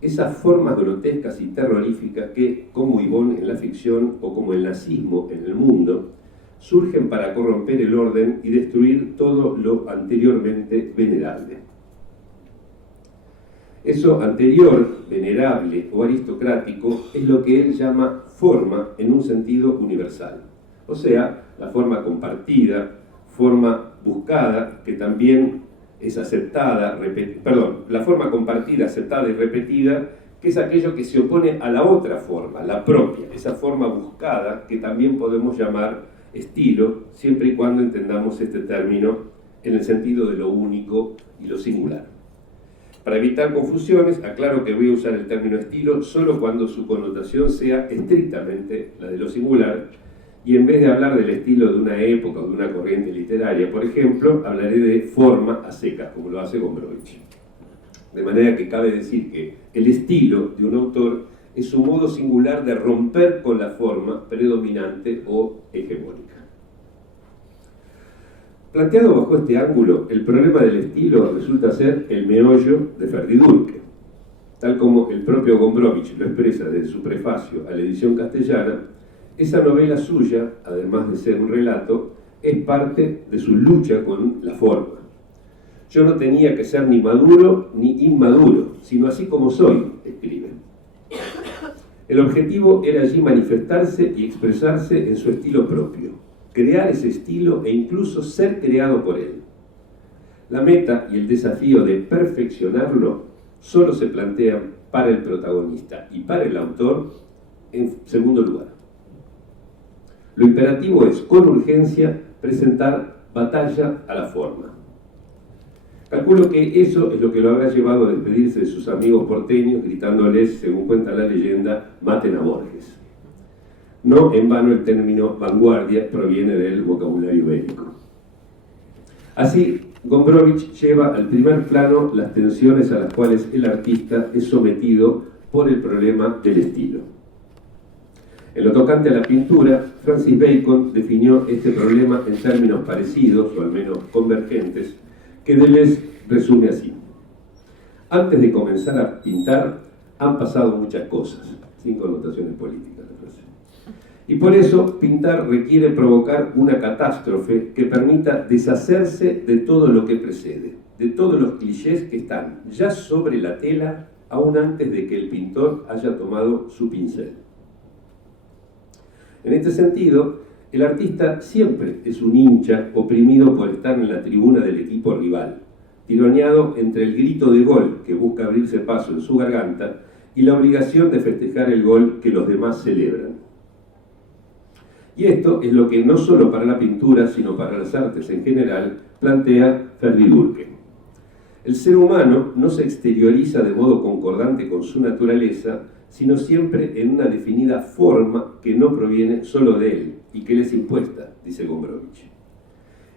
esas formas grotescas y terroríficas que, como Ivonne en la ficción o como el nazismo en el mundo, surgen para corromper el orden y destruir todo lo anteriormente venerable. Eso anterior, venerable o aristocrático es lo que él llama forma en un sentido universal. O sea, la forma compartida, forma buscada, que también es aceptada, la forma compartida, aceptada y repetida, que es aquello que se opone a la otra forma, la propia, esa forma buscada que también podemos llamar estilo, siempre y cuando entendamos este término en el sentido de lo único y lo singular. Para evitar confusiones, aclaro que voy a usar el término estilo solo cuando su connotación sea estrictamente la de lo singular, y en vez de hablar del estilo de una época o de una corriente literaria, por ejemplo, hablaré de forma a secas, como lo hace Gombrowicz. De manera que cabe decir que el estilo de un autor es su modo singular de romper con la forma predominante o hegemónica. Planteado bajo este ángulo, el problema del estilo resulta ser el meollo de Ferdi-Durque. Tal como el propio Gombrowicz lo expresa desde su prefacio a la edición castellana, esa novela suya, además de ser un relato, es parte de su lucha con la forma. Yo no tenía que ser ni maduro ni inmaduro, sino así como soy, escribe. El objetivo era allí manifestarse y expresarse en su estilo propio, crear ese estilo e incluso ser creado por él. La meta y el desafío de perfeccionarlo solo se plantean para el protagonista y para el autor en segundo lugar. Lo imperativo es, con urgencia, presentar batalla a la forma. Calculo que eso es lo que lo habrá llevado a despedirse de sus amigos porteños, gritándoles, según cuenta la leyenda, maten a Borges. No en vano el término vanguardia proviene del vocabulario bélico. Así, Gombrowicz lleva al primer plano las tensiones a las cuales el artista es sometido por el problema del estilo. En lo tocante a la pintura, Francis Bacon definió este problema en términos parecidos, o al menos convergentes, que Deleuze resume así. Antes de comenzar a pintar, han pasado muchas cosas, sin connotaciones políticas la frase. Y por eso, pintar requiere provocar una catástrofe que permita deshacerse de todo lo que precede, de todos los clichés que están ya sobre la tela, aún antes de que el pintor haya tomado su pincel. En este sentido, el artista siempre es un hincha oprimido por estar en la tribuna del equipo rival, tironeado entre el grito de gol que busca abrirse paso en su garganta y la obligación de festejar el gol que los demás celebran. Y esto es lo que no solo para la pintura, sino para las artes en general, plantea Ferdi-Durque. El ser humano no se exterioriza de modo concordante con su naturaleza, sino siempre en una definida forma que no proviene solo de él y que le es impuesta, dice Gombrowicz.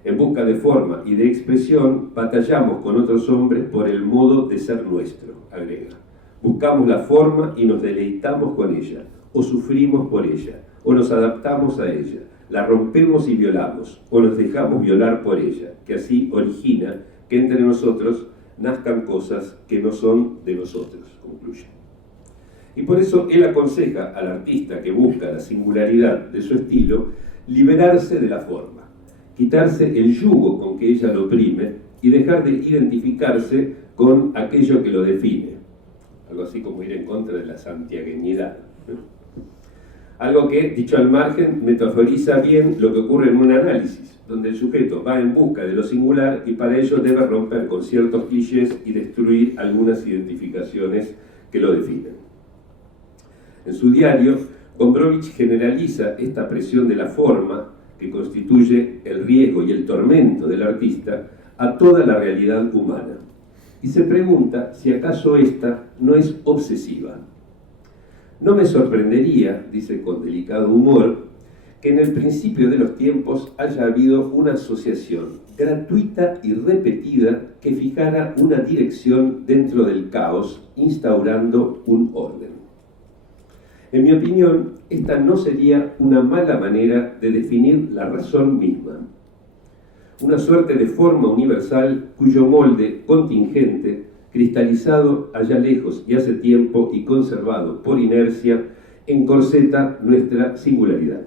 En busca de forma y de expresión, batallamos con otros hombres por el modo de ser nuestro, agrega. Buscamos la forma y nos deleitamos con ella, o sufrimos por ella, o nos adaptamos a ella, la rompemos y violamos, o nos dejamos violar por ella, que así origina que entre nosotros nazcan cosas que no son de nosotros, concluye. Y por eso él aconseja al artista que busca la singularidad de su estilo liberarse de la forma, quitarse el yugo con que ella lo oprime y dejar de identificarse con aquello que lo define. Algo así como ir en contra de la santiagueñidad. Algo que, dicho al margen, metaforiza bien lo que ocurre en un análisis, donde el sujeto va en busca de lo singular y para ello debe romper con ciertos clichés y destruir algunas identificaciones que lo definen. En su diario, Gombrowicz generaliza esta presión de la forma, que constituye el riesgo y el tormento del artista, a toda la realidad humana. Y se pregunta si acaso esta no es obsesiva. No me sorprendería, dice con delicado humor, que en el principio de los tiempos haya habido una asociación gratuita y repetida que fijara una dirección dentro del caos, instaurando un orden. En mi opinión, esta no sería una mala manera de definir la razón misma. Una suerte de forma universal cuyo molde contingente, cristalizado allá lejos y hace tiempo y conservado por inercia, encorseta nuestra singularidad.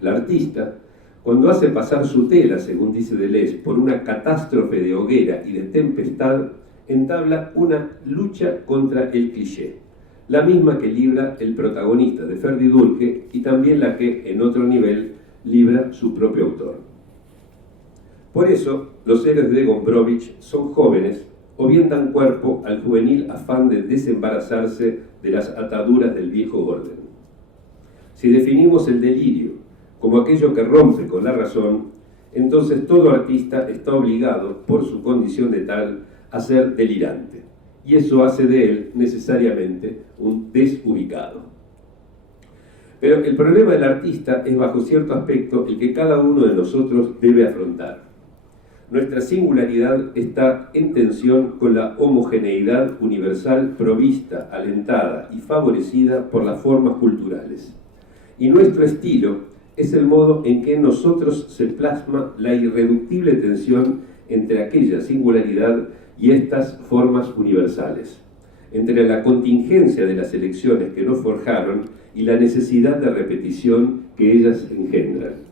El artista, cuando hace pasar su tela, según dice Deleuze, por una catástrofe de hoguera y de tempestad, entabla una lucha contra el cliché, la misma que libra el protagonista de Ferdi Durke y también la que, en otro nivel, libra su propio autor. Por eso, los héroes de Gombrowicz son jóvenes o bien dan cuerpo al juvenil afán de desembarazarse de las ataduras del viejo orden. Si definimos el delirio como aquello que rompe con la razón, entonces todo artista está obligado, por su condición de tal, a ser delirante, y eso hace de él necesariamente un desubicado. Pero el problema del artista es, bajo cierto aspecto, el que cada uno de nosotros debe afrontar. Nuestra singularidad está en tensión con la homogeneidad universal provista, alentada y favorecida por las formas culturales. Y nuestro estilo es el modo en que en nosotros se plasma la irreductible tensión entre aquella singularidad y estas formas universales, entre la contingencia de las elecciones que nos forjaron y la necesidad de repetición que ellas engendran.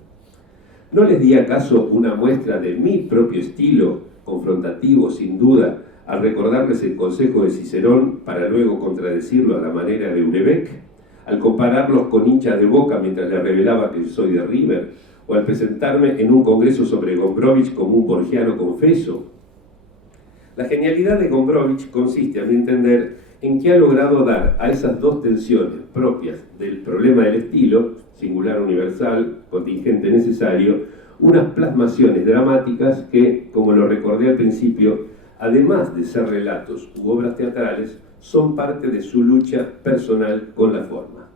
¿No les di acaso una muestra de mi propio estilo, confrontativo sin duda, al recordarles el consejo de Cicerón para luego contradecirlo a la manera de Houellebecq, al compararlos con hinchas de Boca mientras les revelaba que yo soy de River, o al presentarme en un congreso sobre Gombrowicz como un borgiano confeso? La genialidad de Gombrowicz consiste, a mi entender, en que ha logrado dar a esas dos tensiones propias del problema del estilo, singular universal, contingente necesario, unas plasmaciones dramáticas que, como lo recordé al principio, además de ser relatos u obras teatrales, son parte de su lucha personal con la forma.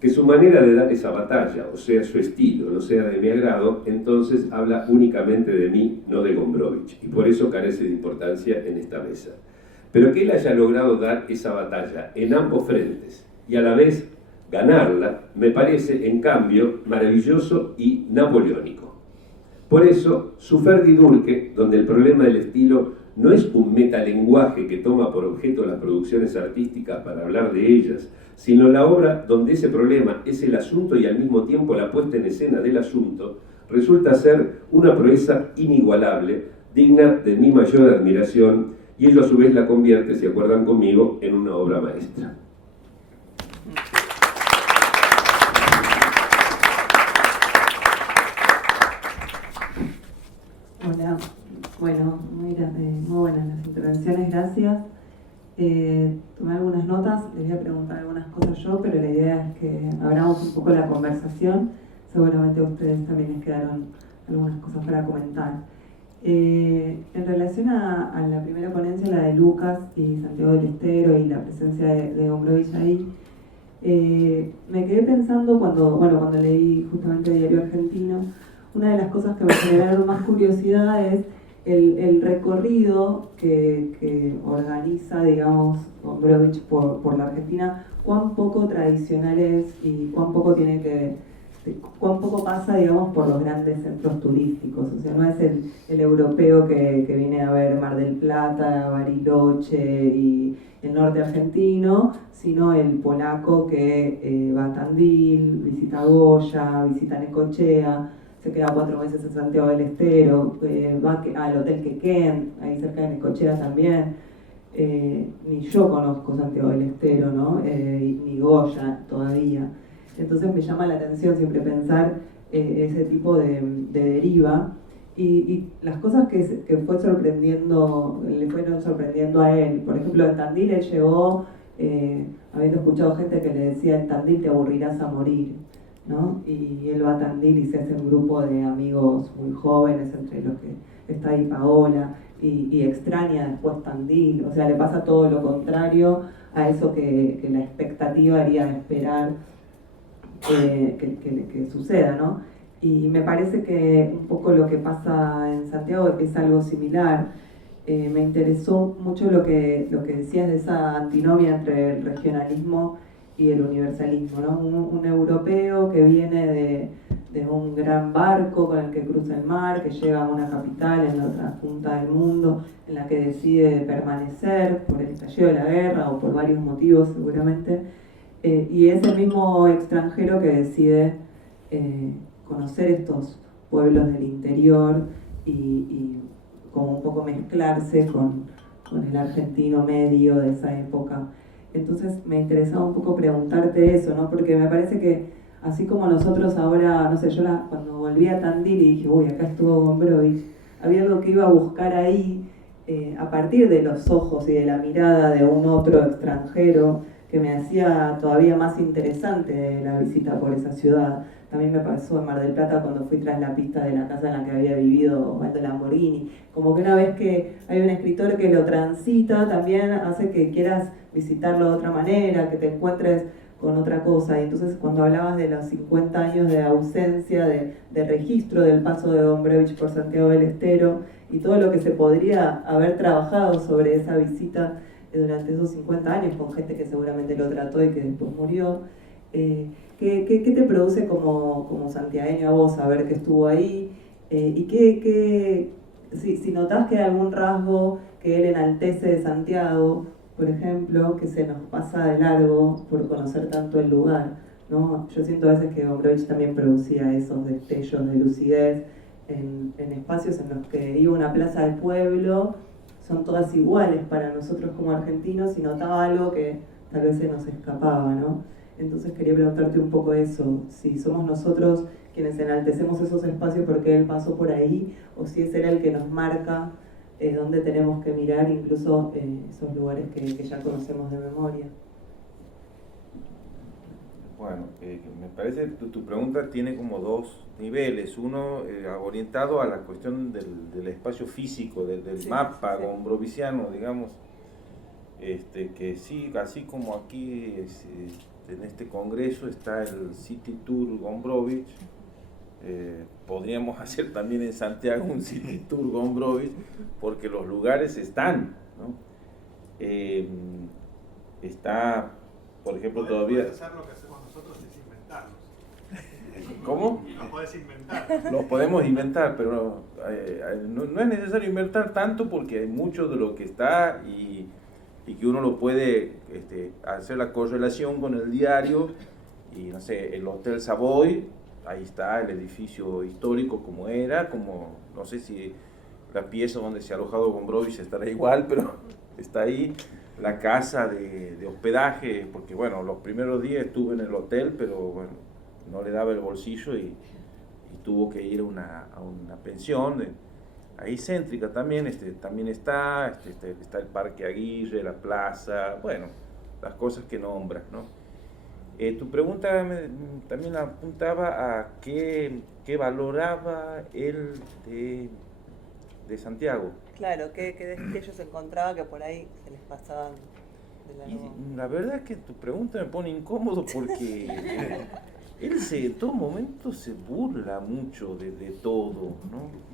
Que su manera de dar esa batalla, o sea, su estilo, no sea de mi agrado, entonces habla únicamente de mí, no de Gombrowicz, y por eso carece de importancia en esta mesa. Pero que él haya logrado dar esa batalla en ambos frentes y a la vez ganarla, me parece, en cambio, maravilloso y napoleónico. Por eso, su Ferdi Durke, donde el problema del estilo no es un metalenguaje que toma por objeto las producciones artísticas para hablar de ellas, sino la obra donde ese problema es el asunto y al mismo tiempo la puesta en escena del asunto, resulta ser una proeza inigualable, digna de mi mayor admiración, y ello a su vez la convierte, si acuerdan conmigo, en una obra maestra. Hola, bueno, muy buenas las intervenciones, gracias. Tomé algunas notas, les voy a preguntar algunas cosas yo, pero la idea es que abramos un poco la conversación. Seguramente a ustedes también les quedaron algunas cosas para comentar. En relación a la primera ponencia, la de Lucas y Santiago del Estero y la presencia de Gombrowicz ahí, me quedé pensando cuando leí justamente Diario Argentino, una de las cosas que me generaron más curiosidad es el recorrido que organiza, digamos, Gombrowicz por la Argentina, cuán poco tradicional es y cuán poco pasa, digamos, por los grandes centros turísticos. O sea, no es el europeo que viene a ver Mar del Plata, Bariloche y el norte argentino, sino el polaco que va a Tandil, visita Goya, visita Necochea, se queda 4 meses en Santiago del Estero, va al Hotel Quequén, ahí cerca de Necochea también. Ni yo conozco Santiago del Estero, ¿no? Ni Goya todavía. Entonces me llama la atención siempre pensar ese tipo de deriva y las cosas que le fueron sorprendiendo a él. Por ejemplo, en Tandil él llegó, habiendo escuchado gente que le decía: en Tandil te aburrirás a morir. ¿no? Y él va a Tandil y se hace un grupo de amigos muy jóvenes, entre los que está ahí Paola, y extraña después Tandil, o sea, le pasa todo lo contrario a eso que la expectativa haría esperar que suceda, ¿no? Y me parece que un poco lo que pasa en Santiago es algo similar. Me interesó mucho lo que decías de esa antinomia entre el regionalismo y el universalismo, ¿no? Un europeo que viene de un gran barco con el que cruza el mar, que llega a una capital en la otra punta del mundo, en la que decide permanecer por el estallido de la guerra o por varios motivos seguramente, y es el mismo extranjero que decide conocer estos pueblos del interior y como un poco mezclarse con el argentino medio de esa época. Entonces me interesaba un poco preguntarte eso, ¿no? Porque me parece que así como nosotros ahora, no sé, yo cuando volví a Tandil y dije, uy, acá estuvo Gombrowicz, había algo que iba a buscar ahí a partir de los ojos y de la mirada de un otro extranjero que me hacía todavía más interesante la visita por esa ciudad. También me pasó en Mar del Plata cuando fui tras la pista de la casa en la que había vivido Osvaldo Lamborghini. Como que una vez que hay un escritor que lo transita, también hace que quieras visitarlo de otra manera, que te encuentres con otra cosa. Y entonces cuando hablabas de los 50 años de ausencia, de registro del paso de Gombrowicz por Santiago del Estero y todo lo que se podría haber trabajado sobre esa visita durante esos 50 años con gente que seguramente lo trató y que después murió, ¿qué te produce como santiagueño a vos saber que estuvo ahí? Y si notás que hay algún rasgo que él enaltece de Santiago, por ejemplo, que se nos pasa de largo por conocer tanto el lugar, ¿no? Yo siento a veces que Gombrowicz también producía esos destellos de lucidez en espacios en los que iba a una plaza del pueblo, son todas iguales para nosotros como argentinos, y notaba algo que tal vez se nos escapaba, ¿no? Entonces quería preguntarte un poco eso, si somos nosotros quienes enaltecemos esos espacios porque él pasó por ahí, o si es él el que nos marca dónde tenemos que mirar, incluso esos lugares que ya conocemos de memoria. Bueno, me parece que tu pregunta tiene como dos niveles. Uno orientado a la cuestión del espacio físico, del sí, mapa gombrowicziano, digamos, que sí, así como aquí en este congreso está el City Tour Gombrowicz, podríamos hacer también en Santiago un City Tour Gombrowicz, porque los lugares están, ¿no? Está, por ejemplo, todavía... Puedes hacer lo que hacemos nosotros, es inventarlos. ¿Cómo? Los podés inventar. Los podemos inventar, pero no es necesario inventar tanto porque hay mucho de lo que está y que uno lo puede hacer la correlación con el diario. Y no sé, el Hotel Savoy, ahí está el edificio histórico como era, como no sé si la pieza donde se ha alojado Gombrowicz estará igual, pero está ahí. La casa de hospedaje, porque bueno, los primeros días estuve en el hotel, pero bueno, no le daba el bolsillo y tuvo que ir a una pensión, ahí céntrica también, también está el Parque Aguirre, la plaza, bueno, las cosas que nombras, ¿no? Tu pregunta también apuntaba a qué valoraba él de Santiago. Claro, que ellos encontraba que por ahí se les pasaban de la Y la verdad es que tu pregunta me pone incómodo porque él en todo momento se burla mucho de todo, ¿no?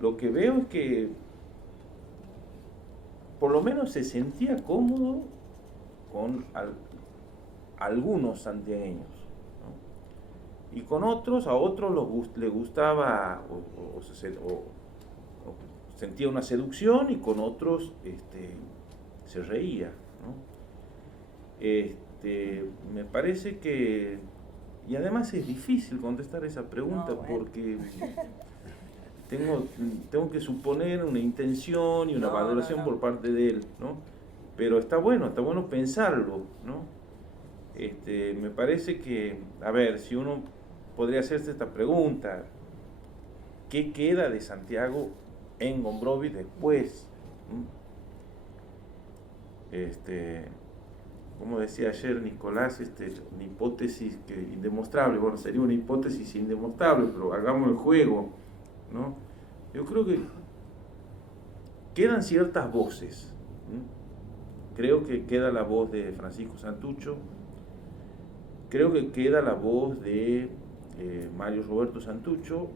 Lo que veo es que por lo menos se sentía cómodo con algunos santiagueños, y con otros, a otros le gustaba o sentía una seducción, y con otros se reía, ¿no? Me parece que, y además es difícil contestar esa pregunta, porque tengo que suponer una intención y una valoración por parte de él, ¿no? Pero está bueno pensarlo, ¿no? Me parece que, a ver, si uno podría hacerse esta pregunta, ¿qué queda de Santiago en Gombrowicz después? como decía ayer Nicolás, una hipótesis indemostrable. Bueno, sería una hipótesis indemostrable, pero hagamos el juego, ¿no? Yo creo que quedan ciertas voces. Creo que queda la voz de Francisco Santucho, creo que queda la voz de Mario Roberto Santucho,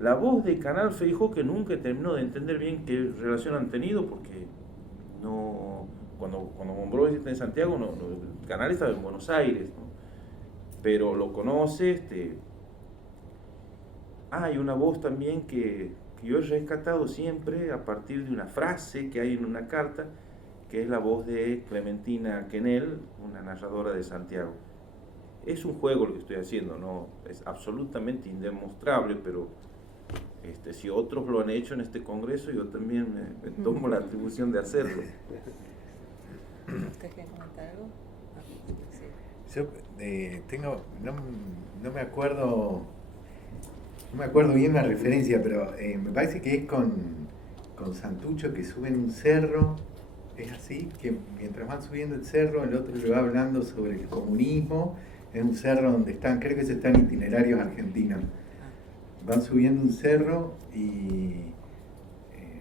la voz de Canal Feijó, que nunca terminó de entender bien qué relación han tenido, porque no, cuando Gombrowicz está en Santiago, el canal estaba en Buenos Aires, ¿no? Pero lo conoce. Hay una voz también que yo he rescatado siempre a partir de una frase que hay en una carta, que es la voz de Clementina Quenel, una narradora de Santiago. Es un juego lo que estoy haciendo, no es absolutamente indemostrable, pero si otros lo han hecho en este congreso, yo también me tomo la atribución de hacerlo. ¿Ustedes quieren comentar algo? Sí. Yo no me acuerdo bien la referencia, pero me parece que es con Santucho, que suben un cerro. Es así, que mientras van subiendo el cerro, el otro le va hablando sobre el comunismo. Es un cerro donde están, creo que están itinerarios argentinos. Van subiendo un cerro y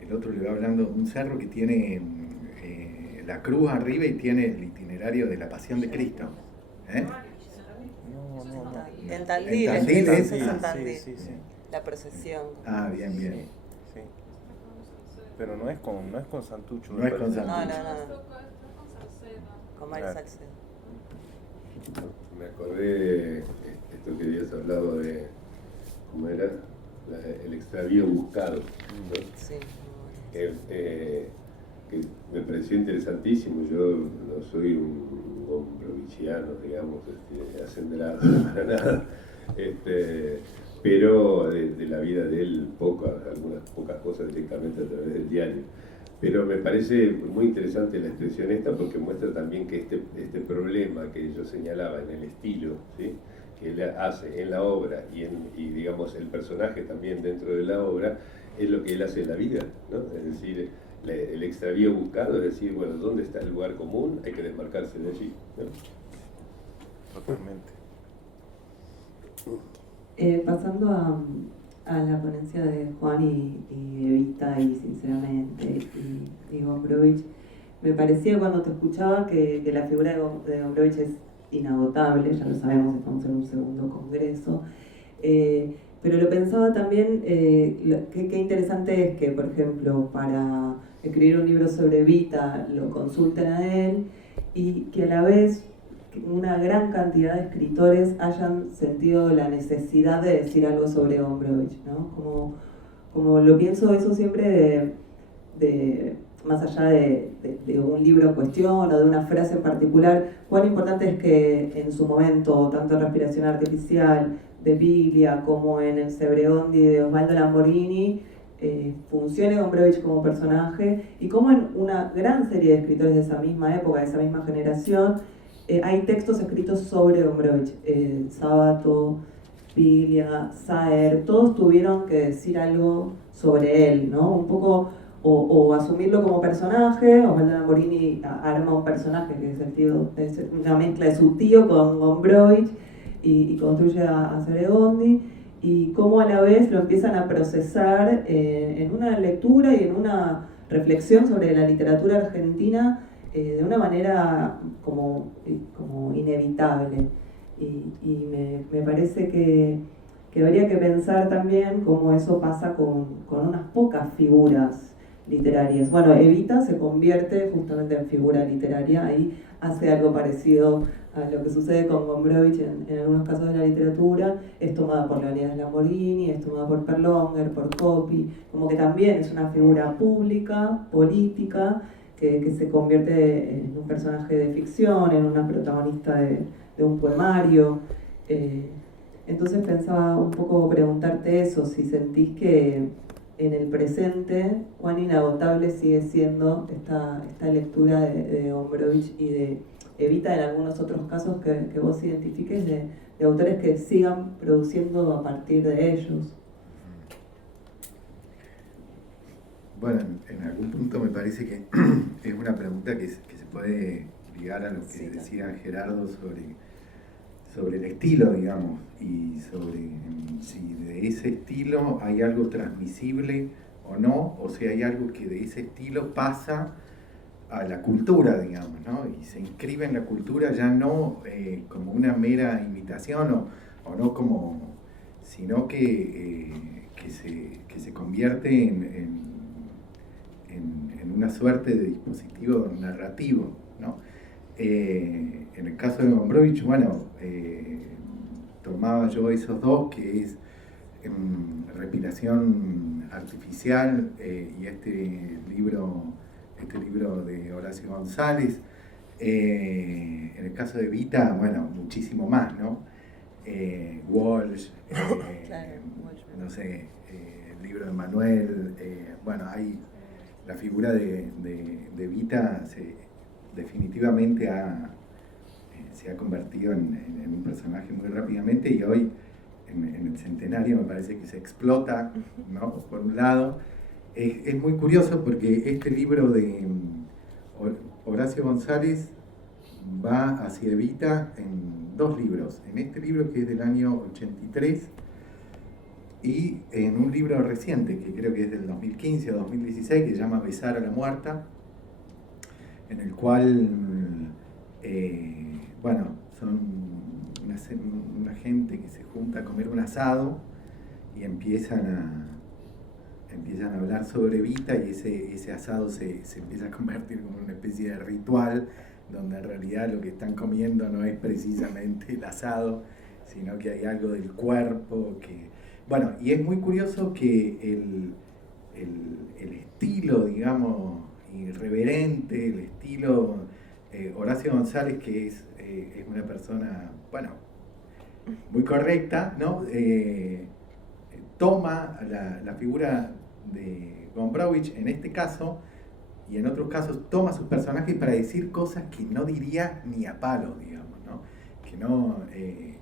el otro le va hablando, un cerro que tiene la cruz arriba y tiene el itinerario de la Pasión de Cristo. No. En Tandil, ¿es? en Tandil. Sí. La procesión. Ah, bien. Sí. Pero no es con Santucho. No es con Santucho. No. Con Mario Claro. Salcedo. Me acordé esto que habías hablado de, ¿cómo era? El extravío buscado, ¿no? Sí. Que me pareció interesantísimo. Yo no soy un gombrowicziano, digamos, acendrado para nada, pero de la vida de él, algunas pocas cosas directamente a través del diario. Pero me parece muy interesante la expresión esta, porque muestra también que este problema que yo señalaba en el estilo, ¿sí?, que él hace en la obra y digamos el personaje también dentro de la obra, es lo que él hace en la vida, ¿no? Es decir, el extravío buscado, es decir, bueno, ¿dónde está el lugar común? Hay que desmarcarse de allí, ¿no? Totalmente. Pasando a la ponencia de Juan y Evita y Sinceramente y Gombrowicz, me parecía cuando te escuchaba que la figura de Gombrowicz es inagotable, ya lo sabemos, estamos en un segundo congreso, pero lo pensaba también, qué interesante es que, por ejemplo, para escribir un libro sobre Evita lo consulten a él y que a la vez una gran cantidad de escritores hayan sentido la necesidad de decir algo sobre Gombrowicz, ¿no? Como lo pienso eso siempre más allá de un libro en cuestión o de una frase en particular, cuán importante es que en su momento, tanto en Respiración Artificial de Biblia como en El Sebregondi de Osvaldo Lamborghini, funcione Gombrowicz como personaje, y como en una gran serie de escritores de esa misma época, de esa misma generación, hay textos escritos sobre Gombrowicz. Sábato, Biblia, Saer, todos tuvieron que decir algo sobre él, ¿no? Un poco, o asumirlo como personaje. Osvaldo Lamborghini arma un personaje que es una mezcla de su tío con Gombrowicz y construye a Sebregondi, y cómo a la vez lo empiezan a procesar en una lectura y en una reflexión sobre la literatura argentina de una manera como inevitable. Y me parece que habría que pensar también cómo eso pasa con unas pocas figuras literarias. Bueno, Evita se convierte justamente en figura literaria, ahí hace algo parecido a lo que sucede con Gombrowicz en algunos casos de la literatura. Es tomada por Leonidas Lamborghini, es tomada por Perlonger, por Coppi, como que también es una figura pública, política, que se convierte en un personaje de ficción, en una protagonista de un poemario. Entonces pensaba un poco preguntarte eso, si sentís que en el presente cuán inagotable sigue siendo esta lectura de Gombrowicz y de Evita en algunos otros casos que vos identifiques de autores que sigan produciendo a partir de ellos. Bueno, en algún punto me parece que es una pregunta que se puede ligar a lo que Sí, decía Gerardo sobre el estilo, digamos, y sobre si de ese estilo hay algo transmisible o no, o si hay algo que de ese estilo pasa a la cultura, digamos, ¿no? Y se inscribe en la cultura ya no como una mera imitación o no como, sino que se convierte en una suerte de dispositivo narrativo, ¿no? En el caso de Gombrowicz, bueno, tomaba yo esos dos, que es respiración artificial y este libro de Horacio González. En el caso de Evita, bueno, muchísimo más, ¿no? Walsh, no sé, el libro de Manuel, bueno, hay la figura de Evita definitivamente se ha convertido en un personaje muy rápidamente, y hoy en el centenario me parece que se explota, ¿no? Por un lado. Es muy curioso porque este libro de Horacio González va hacia Evita en dos libros. En este libro, que es del año 83, y en un libro reciente, que creo que es del 2015 o 2016, que se llama Besar a la Muerta, en el cual, bueno, son una gente que se junta a comer un asado y empiezan a hablar sobre Evita, y ese asado se empieza a convertir como una especie de ritual, donde en realidad lo que están comiendo no es precisamente el asado, sino que hay algo del cuerpo que... Bueno, y es muy curioso que el estilo, digamos, irreverente, el estilo Horacio González, que es una persona, bueno, muy correcta, ¿no? Toma la figura de Gombrowicz en este caso, y en otros casos toma sus personajes para decir cosas que no diría ni a palo, digamos, ¿no?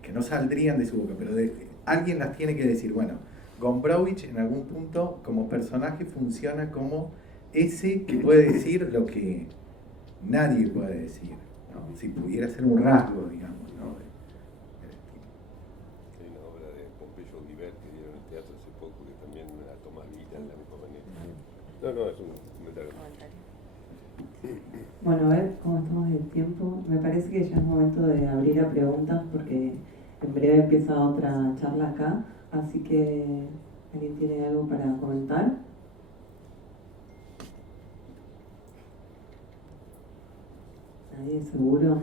Que no saldrían de su boca, pero alguien las tiene que decir. Bueno, Gombrowicz en algún punto como personaje funciona como ese que puede decir lo que nadie puede decir, ¿no? Si pudiera ser un rasgo, digamos, ¿no? Hay una obra de Pompeyo Oliver que dieron en el teatro hace poco, que también la toma Evita de la misma manera. No, es un comentario. Bueno, a ver cómo estamos de tiempo. Me parece que ya es momento de abrir a preguntas, porque en breve empieza otra charla acá, así que ¿alguien tiene algo para comentar? ¿Nadie seguro?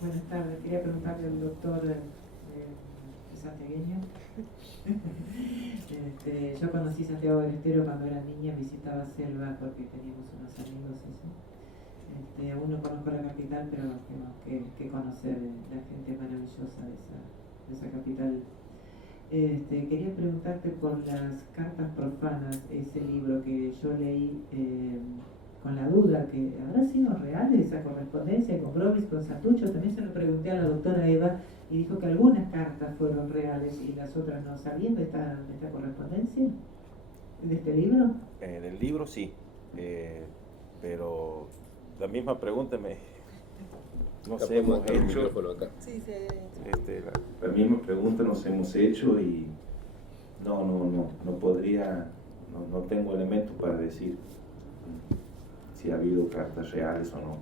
Buenas tardes, quería preguntarle al doctor santiagueño. Yo conocí Santiago del Estero cuando era niña, visitaba Selva porque teníamos unos amigos, eso. Aún no conozco la capital, pero tengo que conocer la gente maravillosa de esa capital. Quería preguntarte por las cartas profanas, ese libro que yo leí con la duda que habrá sido real esa correspondencia con Gombrowicz, con Santucho. También se lo pregunté a la doctora Eva y dijo que algunas cartas fueron reales y las otras no. ¿Sabían de esta correspondencia? ¿De este libro? Del libro sí, pero la misma pregunta nos hemos hecho. Sí, sí. La misma pregunta nos hemos hecho y no podría, no tengo elementos para decir si ha habido cartas reales o no.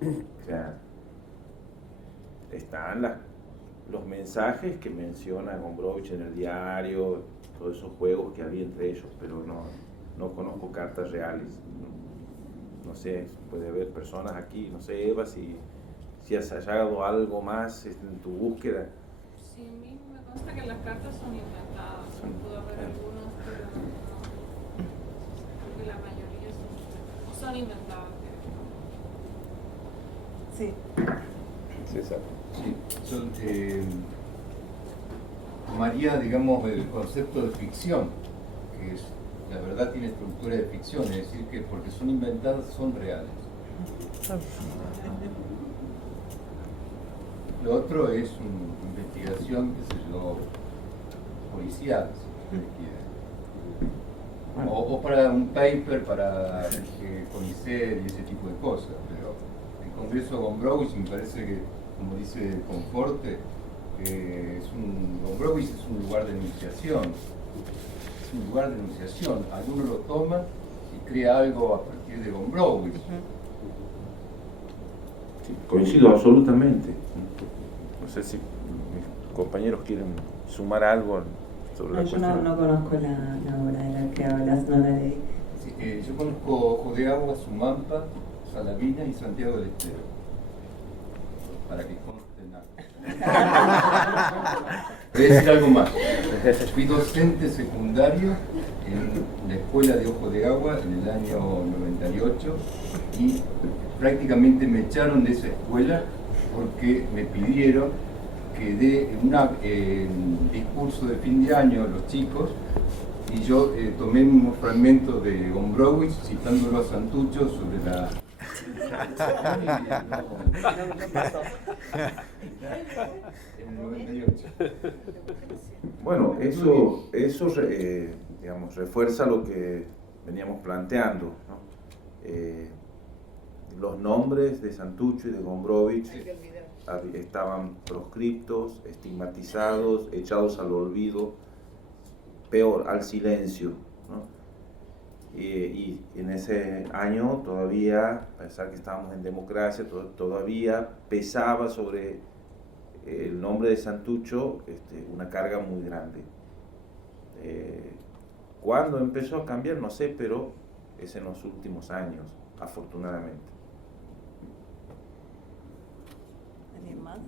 O sea, están los mensajes que menciona Gombrowicz en el diario, todos esos juegos que había entre ellos, pero no conozco cartas reales. No sé, puede haber personas aquí, no sé, Eva, si has hallado algo más en tu búsqueda. Sí, a mí me consta que las cartas son inventadas. Pudo haber algunos, pero no. Creo que la mayoría son inventadas. Sí. César. Sí, tomaría, digamos, el concepto de ficción, que es, la verdad tiene estructura de ficción, es decir, que porque son inventadas son reales. Lo otro es una investigación, qué sé yo, policial, si ustedes quieren. O para un paper, para CONICET y ese tipo de cosas. Pero el Congreso Gombrowicz me parece que, como dice Conforte, Gombrowicz es un lugar de enunciación. Es un lugar de enunciación. Algunos lo toman y crea algo a partir de Gombrowicz. Sí, coincido absolutamente. No sé si mis compañeros quieren sumar algo sobre la Yo cuestión. no conozco la obra de la que hablas, no la leí. Sí, yo conozco Ojo de Agua, Sumampa, Salavina y Santiago del Estero. Para que consten nada. Voy a decir algo más. Fui docente secundario en la escuela de Ojo de Agua en el año 98 y prácticamente me echaron de esa escuela porque me pidieron que dé un discurso de fin de año a los chicos y yo tomé unos fragmentos de Gombrowicz citándolo a Santucho sobre la... En el 98. Bueno, eso digamos, refuerza lo que veníamos planteando, ¿no? Los nombres de Santucho y de Gombrowicz estaban proscriptos, estigmatizados, echados al olvido, peor, al silencio, ¿no? Y en ese año todavía, a pesar que estábamos en democracia, todavía pesaba sobre el nombre de Santucho una carga muy grande. ¿Cuándo empezó a cambiar? No sé, pero es en los últimos años, afortunadamente. ¿Alguien más?